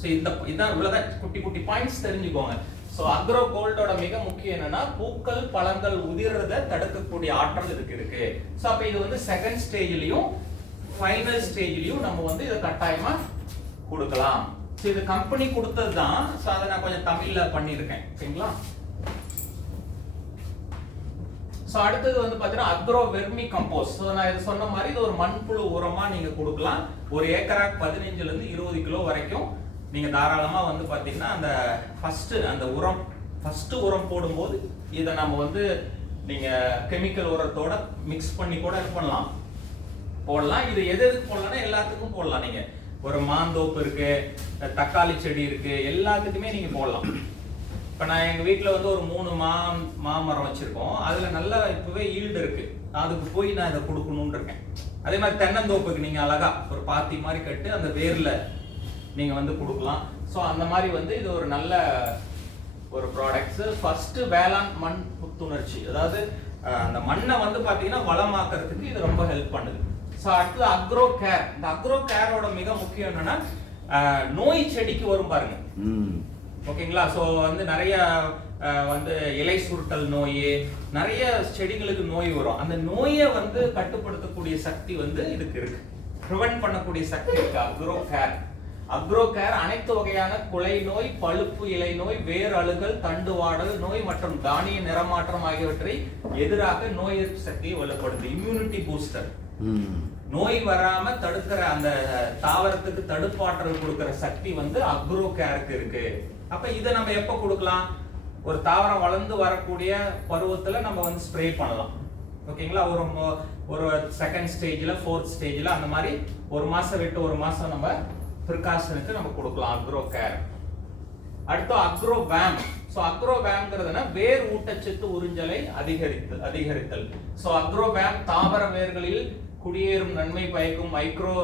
ஸோ இதான் இவ்வளவுதான் குட்டி குட்டி பாயிண்ட்ஸ் தெரிஞ்சுக்கோங்க. ஸோ அக்ரோ கோல்டோட மிக முக்கியம் என்னன்னா, பூக்கள் பழங்கள் உதிர்றதை தடுக்கக்கூடிய ஆற்றல் இதுக்கு இருக்கு. ஸோ அப்ப இது வந்து செகண்ட் ஸ்டேஜ்லயும் ஃபைனல் ஸ்டேஜ்லயும் நம்ம வந்து இதை கட்டாயமா கொடுக்கலாம். ஸோ இது கம்பெனி கொடுத்தது தான். ஸோ அதை நான் கொஞ்சம் தமிழ்ல பண்ணியிருக்கேன், சரிங்களா? ஸோ அடுத்தது வந்து பார்த்தீங்கன்னா அக்ரோ வெர்மி கம்போஸ்ட். ஸோ நான் இது சொன்ன மாதிரி இது ஒரு மண்புழு உரமா நீங்க கொடுக்கலாம். ஒரு ஏக்கராக்கு 15 ல இருந்து 20 கிலோ வரைக்கும் நீங்க தாராளமா வந்து பாத்தீங்கன்னா அந்த ஃபர்ஸ்ட் உரம் போடும்போது இதை நம்ம வந்து நீங்க கெமிக்கல் உரத்தோட மிக்ஸ் பண்ணி கூட போடலாம். இது எதுக்கு போடலாம்னா எல்லாத்துக்கும் போடலாம். நீங்க ஒரு மாந்தோப்பு இருக்கு, தக்காளி செடி இருக்கு, எல்லாத்துக்குமே நீங்க போடலாம். இப்ப நான் எங்க வீட்டுல வந்து ஒரு 3 மாமரம் வச்சிருக்கோம். அதுல நல்லா இப்பவே ஈல்டு இருக்கு, அதுக்கு போய் நான் இதை கொடுக்கணும்னு இருக்கேன். அதே மாதிரி தென்னந்தோப்புக்கு நீங்க அழகா ஒரு பாத்தி மாதிரி கட்டு அந்த வேர்ல நீங்க வந்து கொடுக்கலாம். ஸோ அந்த மாதிரி வந்து இது ஒரு நல்ல ஒரு ப்ராடக்ட்ஸ். ஃபர்ஸ்ட் வேளாண் மண் புத்துணர்ச்சி, அதாவது அந்த மண்ணை வந்து பாத்தீங்கன்னா வளமாக்குறதுக்கு இது ரொம்ப ஹெல்ப் பண்ணுது. ஸோ அடுத்து அக்ரோ கேர். இந்த அக்ரோ கேரோட மிக முக்கியம் என்னன்னா, நோய் செடிக்கு வரும் பாருங்க, ஓகேங்களா? ஸோ வந்து நிறைய வந்து இலை சுருட்டல் நோய், நிறைய செடிகளுக்கு நோய் வரும். அந்த நோயை வந்து கட்டுப்படுத்தக்கூடிய சக்தி வந்து இதுக்கு இருக்கு, ப்ரிவென்ட் பண்ணக்கூடிய சக்தி இருக்கு அக்ரோ கேர் அனைத்து வகையான குலை நோய், பழுப்பு இலை நோய், வேர் அழுகல், தண்டு வாடல் நோய் மற்றும் தானிய நிறமாற்றம் ஆகியவற்றை எதிராக நோய் எதிர்ப்பு சக்தியை வலுப்படுது. இம்யூனிட்டி பூஸ்டர், நோய் வராம தடுக்கிற அந்த தாவரத்துக்கு தடுப்பாற்றல் கொடுக்கிற சக்தி வந்து அக்ரோ கேருக்கு இருக்கு. அப்ப இதை நம்ம எப்ப கொடுக்கலாம்? ஒரு தாவரம் வளர்ந்து வரக்கூடிய பருவத்துல நம்ம வந்து ஸ்ப்ரே பண்ணலாம், ஓகேங்களா? ஒரு செகண்ட் ஸ்டேஜ்ல, ஃபோர்த் ஸ்டேஜ்ல அந்த மாதிரி ஒரு மாசம் விட்டு ஒரு மாசம் நம்ம பிரிகாஷனுக்கு நம்ம கொடுக்கலாம் அக்ரோ கேர். அடுத்து அக்ரோ வேம். சோ அக்ரோ வேம்ங்கிறதுனா வேர் ஊட்டச்சத்து உறிஞ்சலை அதிகரித்தல். சோ அக்ரோ வேம் தாவர வேர்களில் குடியேறும் நன்மை பயக்கும் மைக்ரோ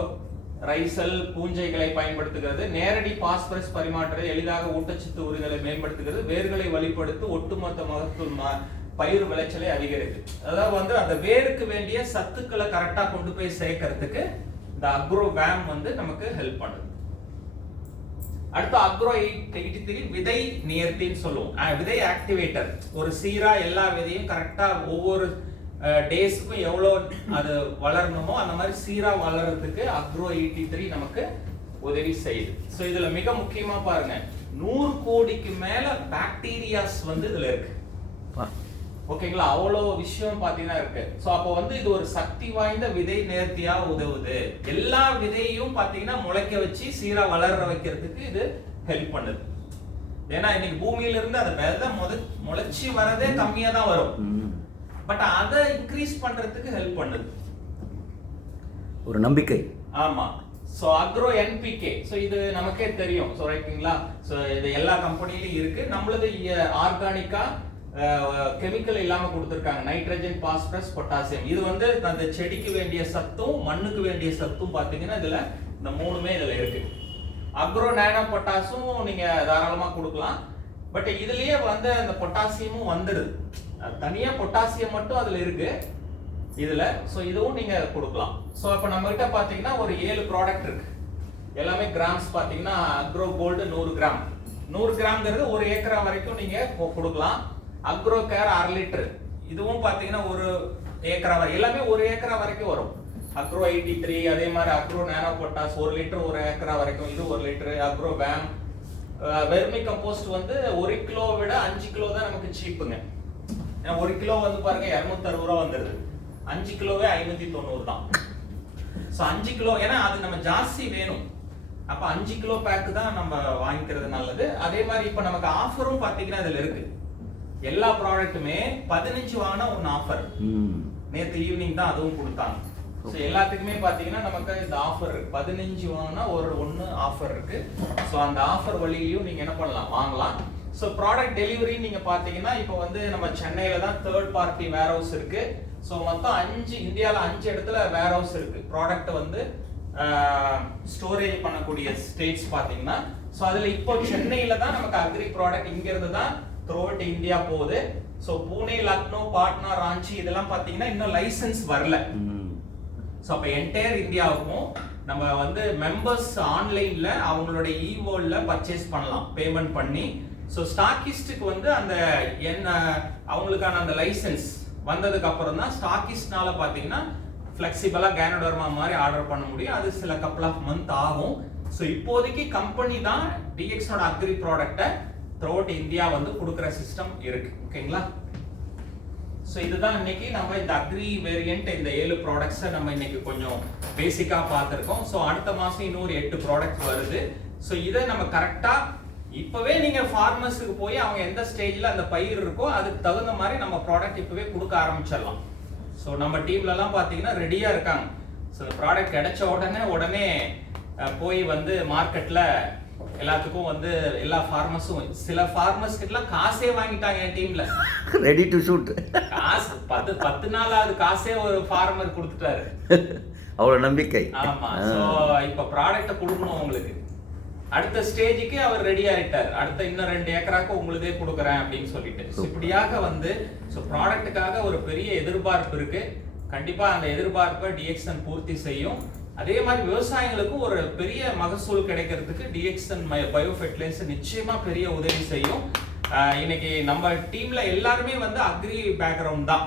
ரைசல் பூஞ்சைகளை பயன்படுத்துகிறது. நேரடி பாஸ்பரஸ் பரிமாற்றத்தை எளிதாக ஊட்டச்சத்து உறிஞ்சலை மேம்படுத்துகிறது. வேர்களை வழிபடுத்து ஒட்டுமொத்த மகசூல் பயிர் விளைச்சலை அதிகரித்து, அதாவது வந்து அந்த வேருக்கு வேண்டிய சத்துக்களை கரெக்டா கொண்டு போய் சேர்க்கறதுக்கு இந்த அக்ரோ வேம் வந்து நமக்கு ஹெல்ப் பண்ணுது. அடுத்து அக்ரோ 83 விதை நியர்த்தின்னு சொல்லுவோம், விதை ஆக்டிவேட்டர். ஒரு சீரா எல்லா விதையும் கரெக்டா ஒவ்வொரு டேஸ்க்கும் எவ்வளோ அது வளரணுமோ அந்த மாதிரி சீரா வளர்றதுக்கு அக்ரோ 83 நமக்கு உதவி செய்யுது. ஸோ இதுல மிக முக்கியமா பாருங்க, 100 கோடிக்கு மேல பாக்டீரியாஸ் வந்து இதுல இருக்கு, ஓகேங்களா? அவ்வளோ விஷயம் பாத்தீங்கன்னா இருக்கு. ஸோ அப்போ வந்து இது ஒரு சக்தி வாய்ந்த விதை நேர்த்தியா உதவுது. எல்லா விதையும் பாத்தீங்கன்னா முளைக்க வச்சு சீரா வளர வைக்கிறதுக்கு இது ஹெல்ப் பண்ணுது. ஏன்னா இன்னைக்கு பூமியில இருந்து அந்த விதை முளைச்சி வரதே கம்மியா தான் வரும், பட் அதை இன்க்ரீஸ் பண்றதுக்கு ஹெல்ப் பண்ணுது, ஒரு நம்பிக்கை. ஆமா. சோ அக்ரோ NPK, சோ இது நமக்கே தெரியும், சோ ரைட்டுங்களா? சோ இது எல்லா கம்பெனிலயும் இருக்கு. நம்மளது ஆர்கானிக்கா கெமிக்கல் இல்லாம கொடுத்திருக்காங்க, நைட்ரஜன், பாஸ்பரஸ், பொட்டாசியம். இது வந்து அந்த செடிக்கு வேண்டிய சத்தும் மண்ணுக்கு வேண்டிய சத்தும் பாத்தீங்கன்னா இதுல இந்த மூணுமே இதுல இருக்கு. அக்ரோ நானோ பொட்டாசும் நீங்க தாராளமா கொடுக்கலாம், பட் இதுலயே வந்து அந்த பொட்டாசியமும் வந்துடுது, தனியா பொட்டாசியம் மட்டும் அதுல இருக்கு இதுல. சோ இதுவும் நீங்க கொடுக்கலாம். சோ அப்ப நம்ம கிட்ட பாத்தீங்கன்னா ஒரு 7 ப்ராடக்ட் இருக்கு. எல்லாமே கிராம்ஸ் பாத்தீங்கன்னா அக்ரோ கோல்டு 100 கிராம். 100 கிராம்ங்கிறது ஒரு ஏக்கரா வரைக்கும் நீங்க கொடுக்கலாம். அக்ரோ கேர் 1/2 லிட்டர், இதுவும் பாத்தீங்கன்னா ஒரு ஏக்கரா எல்லாமே ஒரு ஏக்கரா வரைக்கும் வரும். அக்ரோ 83, அதே மாதிரி அக்ரோ நானோ பொட்டாஸ் 1 லிட்டர் ஒரு ஏக்கரா வரைக்கும், இது 1 லிட்டர். அக்ரோ வேம் வெர்மி கம்போஸ்ட் வந்து 1 கிலோ விட 5 கிலோ தான் நமக்கு சீப்புங்க. ஏன்னா 1 கிலோ வந்து பாருங்க 260 ரூபா வந்துருது, 5 கிலோவே 590 தான். ஸோ 5 கிலோ, ஏன்னா அது நம்ம ஜாஸ்தி வேணும், அப்ப 5 கிலோ பேக் தான் நம்ம வாங்கிக்கிறது நல்லது. அதே மாதிரி இப்ப நமக்கு ஆஃபரும் பாத்தீங்கன்னா இதுல இருக்கு. எல்லா ப்ராடக்ட்டுமே 15 வாங்கினா 1 ஆஃபர். நேத்து ஈவினிங் தான் அதுவும் கொடுத்தாங்க. ஸோ எல்லாத்துக்குமே பாத்தீங்கன்னா நமக்கு இந்த ஆஃபர் இருக்கு, 15 வாங்கினா ஒரு 1 ஆஃபர் இருக்கு. ஸோ அந்த ஆஃபர் வழியிலையும் நீங்க என்ன பண்ணலாம், வாங்கலாம். ஸோ ப்ராடக்ட் டெலிவரி நீங்க பாத்தீங்கன்னா இப்போ வந்து நம்ம சென்னையில தான் தேர்ட் பார்ட்டி வேர் ஹவுஸ் இருக்கு. ஸோ மொத்தம் 5 இந்தியாவில் 5 இடத்துல வேர் ஹவுஸ் இருக்கு. ப்ராடக்ட் வந்து ஸ்டோரேஜ் பண்ணக்கூடிய ஸ்டேட்ஸ் பாத்தீங்கன்னா. ஸோ அதுல இப்போ சென்னையில தான் நமக்கு அக்ரி ப்ராடக்ட் இங்க இருந்து தான் த்ரூ அவுட் இந்தியா போகுது. ஸோ பூனே, லக்னோ, பாட்னா, ராஞ்சி இதெல்லாம் பாத்தீங்கன்னா இன்னும் லைசன்ஸ் வரல. ஸோ அப்போ என்டையர் இந்தியாவுக்கும் நம்ம வந்து மெம்பர்ஸ் ஆன்லைன்ல அவங்களோட இ-வேர்ல்ட்ல பர்ச்சேஸ் பண்ணலாம் பேமெண்ட் பண்ணி. ஸோ ஸ்டாக்கிஸ்டுக்கு வந்து அந்த என்ன அவங்களுக்கான அந்த லைசன்ஸ் வந்ததுக்கு அப்புறம் தான் ஸ்டாக்கிஸ்ட்னால பாத்தீங்கன்னா ஃபிளெக்சிபிளா கேனோடர்மா மாதிரி ஆர்டர் பண்ண முடியும். அது சில கப்பல் ஆஃப் மந்த் ஆகும். ஸோ இப்போதைக்கு கம்பெனி தான் டிஎக்ஸோட அக்ரி ப்ராடக்ட்டை த்ரூ அவுட் இந்தியா வந்து கொடுக்குற சிஸ்டம் இருக்கு. ஓகேங்களா? ஸோ இதுதான் இன்னைக்கு நம்ம இந்த அக்ரி வேரியன்ட் இந்த 7 ப்ராடக்ட்ஸை நம்ம இன்னைக்கு கொஞ்சம் பேசிக்கா பார்த்துருக்கோம். ஸோ அடுத்த மாசம் இன்னொரு 8 ப்ராடக்ட் வருது. ஸோ இதை நம்ம கரெக்டா இப்பவே நீங்க ஃபார்மர்ஸுக்கு போய் அவங்க எந்த ஸ்டேஜ்ல அந்த பயிர் இருக்கோ அதுக்கு தகுந்த மாதிரி நம்ம ப்ராடக்ட் இப்பவே கொடுக்க ஆரம்பிச்சிடலாம். ஸோ நம்ம டீம்ல எல்லாம் பாத்தீங்கன்னா ரெடியா இருக்காங்க. ஸோ ப்ராடக்ட் கிடைச்ச உடனே போய் வந்து மார்க்கெட்ல எல்லாத்துக்கும் வந்து எல்லா ஃபார்மர்ஸும் சில ஃபார்மர்ஸ் கிட்டலாம் காசே வாங்கிட்டாங்க என் டீம்ல. Ready to shoot. காசு 10 நாளாவது காசே ஒரு ஃபார்மர் கொடுத்துட்டாரு. அவ்வளவு நம்பிக்கை. ஆமா. ஸோ இப்ப ப்ராடக்ட்டை கொடுக்கணும் உங்களுக்கு. அடுத்த ஸ்டேஜுக்கு அவர் ரெடி ஆயிட்டார். அடுத்த இன்னும் 2 ஏக்கராக்கு உங்களுதே கொடுக்குறேன் அப்படின்னு சொல்லிட்டு. இப்படியாக வந்து ஸோ ப்ராடக்ட்டுக்காக ஒரு பெரிய எதிர்பார்ப்பு இருக்கு. கண்டிப்பா அந்த எதிர்பார்ப்பை டிஎக்ஸ்என் பூர்த்தி செய்யும். அதே மாதிரி விவசாயிகளுக்கும் ஒரு பெரிய மகசூல் கிடைக்கிறதுக்கு டிஎக்ஸ்என் பயோ ஃபெர்டிலைசர் நிச்சயமா பெரிய உதவி செய்யும். இன்னைக்கு நம்ம டீம்ல எல்லாருமே வந்து அக்ரி பேக்ரவுண்ட் தான்.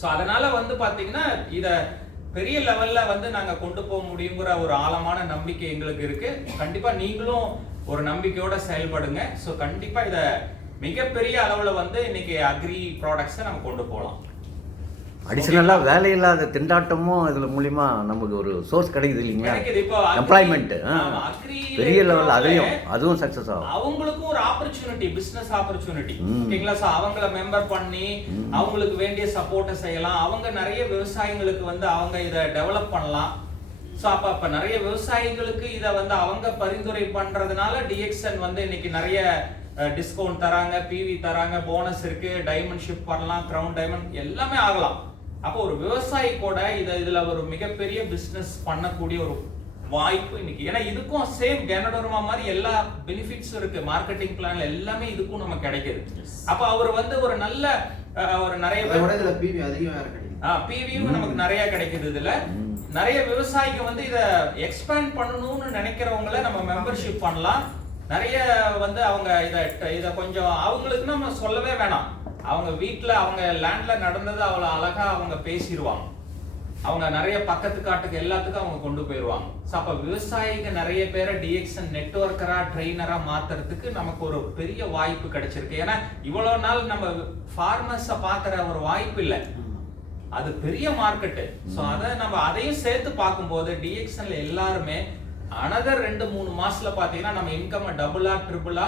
ஸோ அதனால வந்து பாத்தீங்கன்னா இத பெரிய லெவல்ல வந்து நாங்க கொண்டு போக முடியுங்கிற ஒரு ஆழமான நம்பிக்கை எங்களுக்கு இருக்கு. கண்டிப்பா நீங்களும் ஒரு நம்பிக்கையோட செயல்படுங்க. ஸோ கண்டிப்பா இத மிகப்பெரிய அளவுல வந்து இன்னைக்கு அக்ரி ப்ராடக்ட்ஸை நம்ம கொண்டு போகலாம். அடிஷனலா வேலை இல்லாத திண்டாட்டமும் இதுல மூலியமா நமக்கு ஒரு சோர்ஸ் கிடைக்குது இல்லைங்களா? எம்ப்ளாய்மெண்ட் பெரிய லெவல்ல அதுவும் சக்சஸ் ஆகும். அவங்களுக்கும் ஒரு ஆப்பர்ச்சுனிட்டி, பிசினஸ் ஆப்பர்ச்சுனிட்டி. ஓகேங்களா? சோ அவங்கள மெம்பர் பண்ணி அவங்களுக்கு வேண்டிய சப்போர்ட்டை செய்யலாம். அவங்க நிறைய விவசாயிகளுக்கு வந்து அவங்க இதை டெவலப் பண்ணலாம். சோ அப்ப நிறைய விவசாயிகளுக்கு இதை வந்து அவங்க பரிந்துரை பண்றதுனால டிஎக்ஸ்என் வந்து இன்னைக்கு நிறைய டிஸ்கவுண்ட் தராங்க, பிவி தராங்க, போனஸ் இருக்கு, டைமண்ட் ஷிப் பண்ணலாம், கிரவுன் டைமண்ட் எல்லாமே ஆகலாம். அப்போ ஒரு விவசாயி கூட இதுல ஒரு மிகப்பெரிய பிசினஸ் பண்ணக்கூடிய ஒரு வாய்ப்பு இன்னைக்கு. ஏன்னா இதுக்கும் சேம் கேனடோர்மா மாதிரி எல்லா பெனிஃபிட்ஸும் இருக்கு. மார்க்கெட்டிங் பிளான்ல எல்லாமே இதுக்கும் நமக்கு கிடைக்குது. அப்ப அவர் வந்து ஒரு நல்ல ஒரு நிறைய பிவி அதிகம் வேற கிடைக்குது. பிவியும் நமக்கு நிறைய கிடைக்குது. இதுல நிறைய விவசாயிக்கு வந்து இதை எக்ஸ்பேண்ட் பண்ணணும்னு நினைக்கிறவங்கள நம்ம மெம்பர்ஷிப் பண்ணலாம். நிறைய வந்து அவங்க இத கொஞ்சம் அவங்களுக்கு நம்ம சொல்லவே வேணாம். அவங்க வீட்டுல அவங்க லேண்ட்ல நடந்தது அவ்வளவு அழகா அவங்க பேசிடுவாங்க. அவங்க நிறைய பக்கத்து காட்டுக்கு எல்லாத்துக்கும் அவங்க கொண்டு போயிடுவாங்க. அப்ப விவசாயிக்கு நிறைய பேரை டிஎக்ஸ்என் நெட்வொர்க்கரா ட்ரெயினரா மாத்துறதுக்கு நமக்கு ஒரு பெரிய வாய்ப்பு கிடைச்சிருக்கு. ஏன்னா இவ்வளவு நாள் நம்ம ஃபார்மர்ஸ பாக்குற ஒரு வாய்ப்பு இல்லை. அது பெரிய மார்க்கெட்டு. சோ நம்ம அதையும் சேர்த்து பார்க்கும்போது டிஎக்ஸ்என்ல எல்லாருமே அனதர் 2-3 மாசத்துல பாத்தீங்கன்னா நம்ம இன்கம் டபுளா ட்ரிபிளா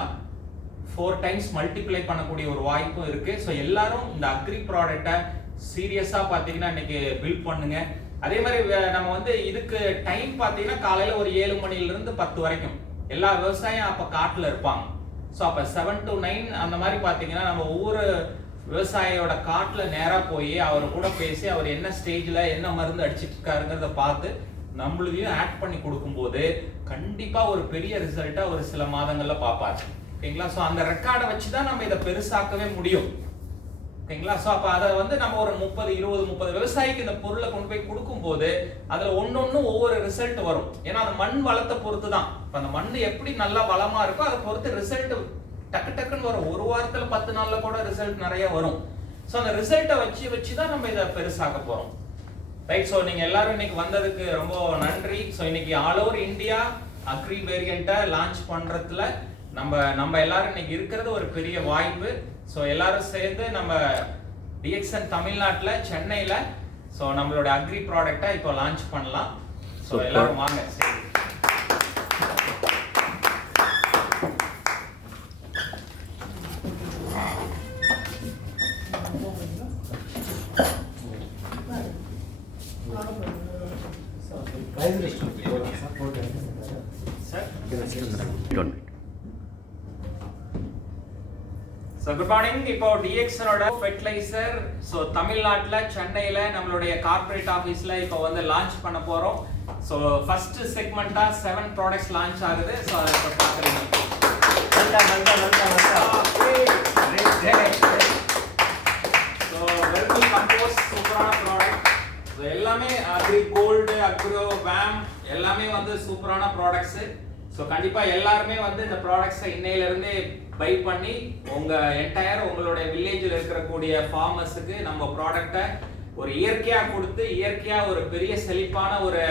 4 டைம்ஸ் மல்டிப்ளை பண்ணக்கூடிய ஒரு வாய்ப்பும் இருக்கு. ஸோ எல்லாரும் இந்த அக்ரி ப்ராடக்ட்டை சீரியஸா பாத்தீங்கன்னா இன்னைக்கு பில்ட் பண்ணுங்க. அதே மாதிரி நம்ம வந்து இதுக்கு டைம் பாத்தீங்கன்னா காலையில ஒரு 7 மணில இருந்து 10 வரைக்கும் எல்லா விவசாயம் அப்ப காட்டுல இருப்பாங்க. ஸோ அப்ப 7 to 9 அந்த மாதிரி பாத்தீங்கன்னா நம்ம ஒவ்வொரு விவசாயியோட காட்டுல நேரா போய் அவர் கூட பேசி அவர் என்ன ஸ்டேஜ்ல என்ன மருந்து அடிச்சிட்டு இருக்காருங்கிறத பார்த்து நம்மளையும் ஆட் பண்ணி கொடுக்கும்போது கண்டிப்பா ஒரு பெரிய ரிசல்ட்டா ஒரு சில மாதங்கள்ல பார்ப்பாரு. ஓகேங்களா? ஸோ அந்த ரெக்கார்டை வச்சுதான் நம்ம இதை பெருசாக்கவே முடியும். ஓகேங்களா? ஸோ அப்ப அதை வந்து நம்ம ஒரு 30 விவசாயிக்கு இந்த பொருளை கொண்டு போய் கொடுக்கும் போது அதுல ஒன்னொன்னு ஒவ்வொரு ரிசல்ட் வரும். ஏன்னா அந்த மண் வளத்தை பொறுத்து தான். அந்த மண் எப்படி நல்லா வளமா இருக்கோ அதை பொறுத்து ரிசல்ட் டக்குன்னு வரும். ஒரு வாரத்துல 10 நாள்ல கூட ரிசல்ட் நிறைய வரும். ஸோ அந்த ரிசல்ட்டை வச்சுதான் நம்ம இதை பெருசாக்க போறோம். ரைட்? ஸோ நீங்க எல்லாரும் இன்னைக்கு வந்ததுக்கு ரொம்ப நன்றி. ஸோ இன்னைக்கு ஆல் ஓவர் இந்தியா அக்ரி வேரியண்ட்டை லான்ச் பண்றதுல நம்ம எல்லாரும் இன்னைக்கு இருக்கிறது ஒரு பெரிய வாய்ப்பு. ஸோ எல்லாரும் சேர்ந்து நம்ம டிஎக்ஸ்என் தமிழ்நாட்டில் சென்னையில் ஸோ நம்மளோட அக்ரி ப்ராடக்டை இப்போ லான்ச் பண்ணலாம். ஸோ எல்லாரும் வாங்க. சரி, ஸோ குட் மார்னிங். இப்போ டிஎக்ஸனோட ஃபெர்டிலைசர் ஸோ தமிழ்நாட்டில் சென்னையில் நம்மளுடைய கார்பரேட் ஆஃபீஸில் இப்போ வந்து லான்ச் பண்ண போகிறோம். ஸோ ஃபர்ஸ்ட் செக்மெண்ட்டாக 7 ப்ராடக்ட்ஸ் லான்ச் ஆகுது. ஸோ அதை இப்போ பார்க்குறீங்க. ஸோ வெர்மி கம்போஸ்ட் சூப்பரான ப்ராடக்ட். ஸோ எல்லாமே அக்ரி கோல்டு, அக்ரோ, வேம் எல்லாமே வந்து சூப்பரான ப்ராடக்ட்ஸு. ஸோ கண்டிப்பாக எல்லாருமே வந்து இந்த ப்ராடக்ட்ஸை இன்னையிலேருந்தே பை பண்ணி உங்களுடைய வில்லேஜில் இருக்கக்கூடிய ஃபார்மர்ஸுக்கு நம்ம ப்ராடக்டை ஒரு இயற்கையாக கொடுத்து இயற்கையாக ஒரு பெரிய செழிப்பான ஒரு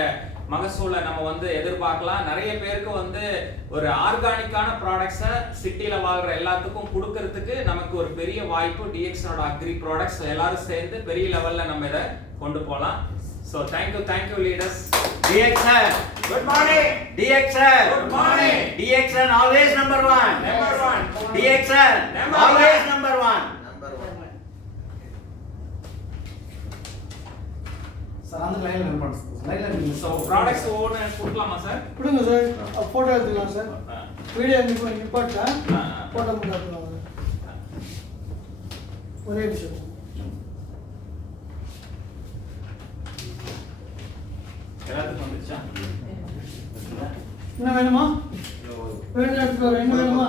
மகசூலை நம்ம வந்து எதிர்பார்க்கலாம். நிறைய பேருக்கு வந்து ஒரு ஆர்கானிக்கான ப்ராடக்ட்ஸை சிட்டியில் வாழ்கிற எல்லாத்துக்கும் கொடுக்கறதுக்கு நமக்கு ஒரு பெரிய வாய்ப்பு டிஎக்ஸனோட அக்ரி ப்ராடக்ட்ஸ். எல்லாரும் சேர்ந்து பெரிய லெவலில் நம்ம இதை கொண்டு போகலாம். So thank you leaders. DXN. Good morning. DXN. Good morning. DXN always number 1. Number 1. DXN always number 1. Sir அந்த லைன்ல ரன் பண்ணுங்க. லைன்ல நீங்க So products ஓன கொடுக்கலாமா சார்? கொடுங்க சார். போட்டோ எடுத்துக்கலாம் சார். வீடியோ நிப்பாட்டலாம். போட்டோ மட்டும் எடுத்துக்கலாம். ஒரே நிமிஷம். எல்லாத்துக்கும் வந்துச்சா? என்ன வேணுமா? வேணும் எடுத்துக்கோ. என்ன வேணுமா?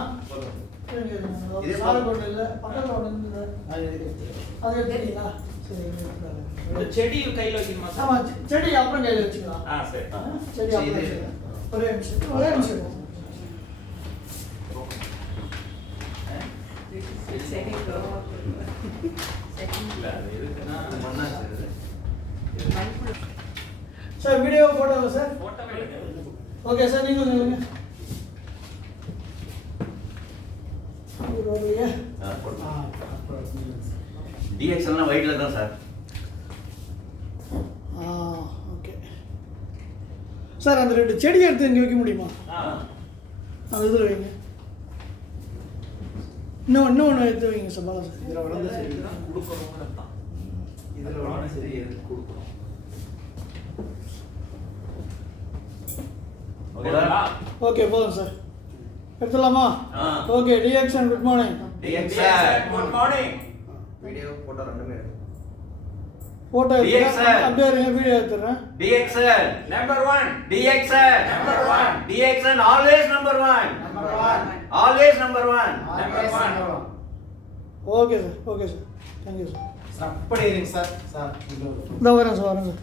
இதே சாலை கொண்டு இல்லை பக்கத்தில் ஒன்று இருந்தது. அது எடுத்துட்டீங்களா? சரி எடுத்துக்கலாம். இந்த செடி கையில் வைக்கணுமா சார்? ஆமாம் செடி அப்புறம் கையில் வச்சுக்கலாம். சரி. செடி அப்புறம் வச்சுக்கலாம். ஒரே நிமிஷம். இல்ல அது எதுக்குன்னா மண்ணா சார் இது. சார் வீடியோ போட்டோங்களா சார்? போட்டோவே எடுங்க. ஓகே சார் நீங்கள் சொல்லுங்க. DXN whiteல தான் சார். ஓகே சார் அந்த 2 செடி எடுத்து இங்கே வைக்க முடியுமா? அது இதில் வைங்க. இன்னொன்று எடுத்து வைங்க சார். பாலா சார் இதில் வளர்ந்த செடி தான் கொடுக்கணும்னு தான். இதில் வளர்ந்த செடி எதுக்கு கொடுக்கணும்? ஓகேங்களா? ஓகே போதும் சார். எடுத்துடலாமா? Okay DXN good morning. DXN good morning. Video photo ரெண்டுமே எடுக்கும். Photo DXN. அப்படியே இருங்க வீடியோ எடுத்துடுறேன். DXN Number 1. DXN Number 1. DXN always number 1. Always number 1. Number 1. Okay sir. Okay sir. Thank you sir. Sir அப்படி இருங்க sir. Sir இந்த வரேன் sir. வரேன் சார்.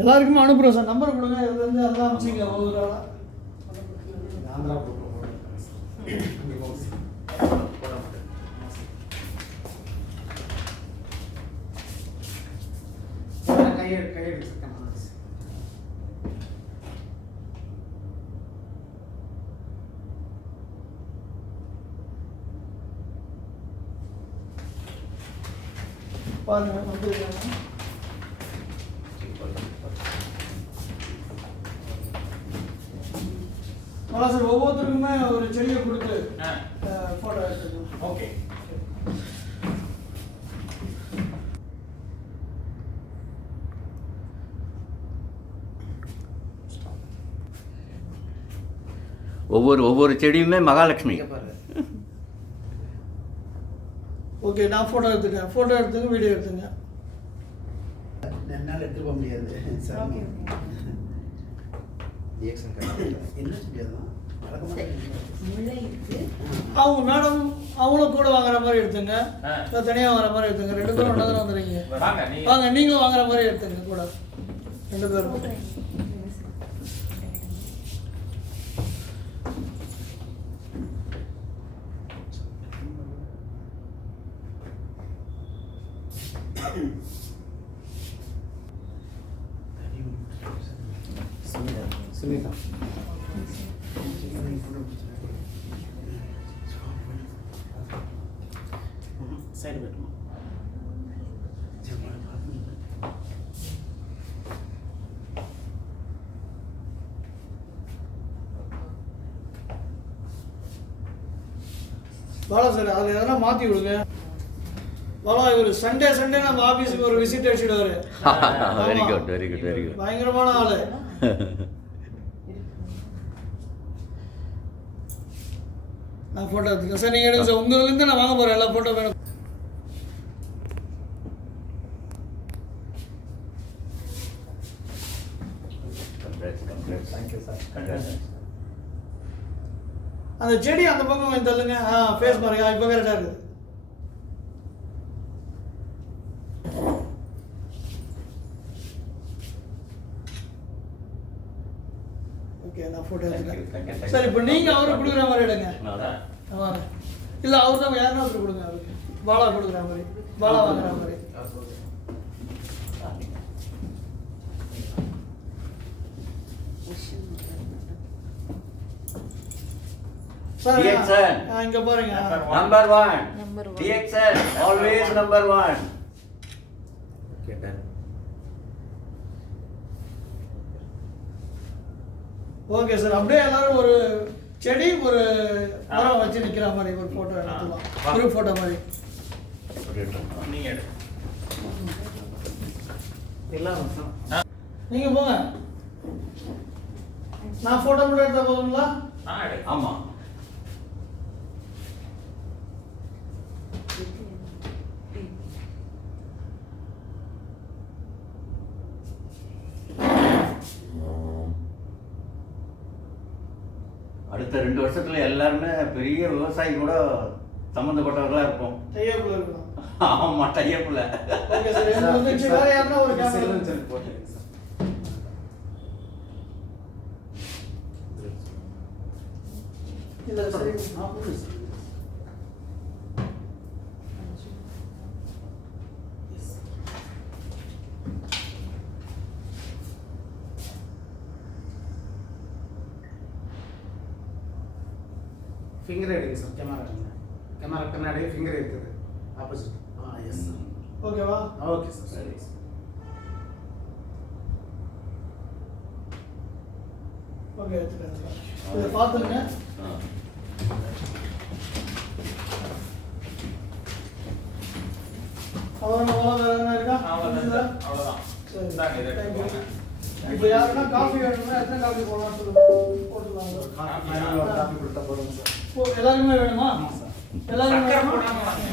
எல்லாருக்குமே அனுப்புகிறோம் சார். நம்பர் கொடுங்க. இதுலேருந்து எல்லாம் அனுப்பிச்சிங்க ஒவ்வொரு ஆளாக. ஆந்திரா போட்டு போட மாட்டேன். கையெடு சார். பாருங்க வந்துருக்காங்க. சார் ஒவ்வொருத்தருக்குமே ஒரு செடியை கொடுத்து ஃபோட்டோ எடுத்துக்கலாம். ஓகே. ஒவ்வொரு செடியுமே மகாலட்சுமி. இங்க பாருங்க. ஓகே நான் ஃபோட்டோ எடுத்துட்டேன். ஃபோட்டோ எடுத்துங்க வீடியோ எடுத்துங்க. என்னால் எடுத்துட்டு போக முடியாது சார். DXN correct. என்ன சொல்லியதான் நடக்க மாட்டேங்குது. அவங்க மேடம் அவங்களும் கூட வாங்குற மாதிரி எடுத்துங்க. இல்லை தனியாக வாங்குற மாதிரி எடுத்துங்க. 2 பேரும் ஒன்றா தான் வந்துடுறீங்க. வாங்க நீ. வாங்க நீங்களும் வாங்குற மாதிரி எடுத்துங்க கூட 2 பேரும். சுனிதா சைடு போய்ட்டுமா பாலா சார் அதில் எதனா மாற்றி விடுங்க. பாலா இவர் சண்டே நம்ம ஆஃபீஸுக்கு ஒரு விசிட் அடிச்சுடுவார். Very good very good very good. பயங்கரமான ஆள். நான் ஃபோட்டோ எடுத்துக்கிறேன் சார். நீங்கள் எடுங்க சார். உங்கள்லேருந்து நான் வாங்க போகிறேன் எல்லா ஃபோட்டோ வேணும். Thank you sir. அந்த செடி அந்த பக்கம் கொஞ்சம் தள்ளுங்க. ஃபேஸ் பாருங்க. இப்போ கரெக்டாக இருக்குது. ஓகே நான் ஃபோட்டோ எடுத்துக்கிறேன் சார். இப்போ நீங்கள் அவருக்கு கொடுக்குற மாதிரி எடுங்க. இல்லை அவர் தான் யாருன்னா அவருக்கு கொடுங்க. அவருக்கு பாலா கொடுக்குற மாதிரி, பாலா வாங்குற மாதிரி. சார் இங்க பாருங்க. Number 1 DXN always number 1. Okay done. Okay sir. அப்படியே எல்லாரும் ஒரு செடி ஒரு மரம் வச்சு நிக்கிற மாதிரி ஒரு போட்டோ எடுத்துக்கலாம். குரூப் போட்டோ மாதிரி. நீங்க எடு. எல்லாம் நீங்க போங்க. நான் போட்டோ மட்டும் எடுத்தா போதுங்களா? எடு. ஆமா. அடுத்த 2 வருஷத்துல எல்லாருமே பெரிய விவசாயி கூட சம்மந்தப்பட்டவர்களா இருப்போம். டையப்ல இருக்கணும். ஆமா டையப்ல. Okay sir. எனக்கு வந்து வேற யாருன்னா ஒரு கேமரா சிலிண்டர் போட்டுருங்க சார். இல்ல சரி. போடுங்க சார். ஃபிங்கர் எடுங்க சார். கேமரா எடுங்க. கேமரா கண்ணாடி ஃபிங்கர் இருக்குது ஆப்போசிட். Yes sir. ஓகேவா? Okay sir. சரி சார். ஓகே எடுத்துக்கிறேன் சார். இதை பார்த்துங்க. அவ்வளோதான். வேற என்ன இருக்கா? அவ்வளவுதான். சரி. இந்தாங்க, இதை Thank you. எடுத்துக்கோங்க. இப்போ யாருன்னா காஃபி வேணும்னா எத்தனை காஃபி போடலாம் சொல்லுங்க. போட்டுக்கலாம். காஃபி கொடுத்தா போடுங்க சார். எல்லாருக்குமே வேணுமா? ஆமாம் சார். எல்லாருக்குமே சக்கரை வேணுமா? போடாம வாங்க.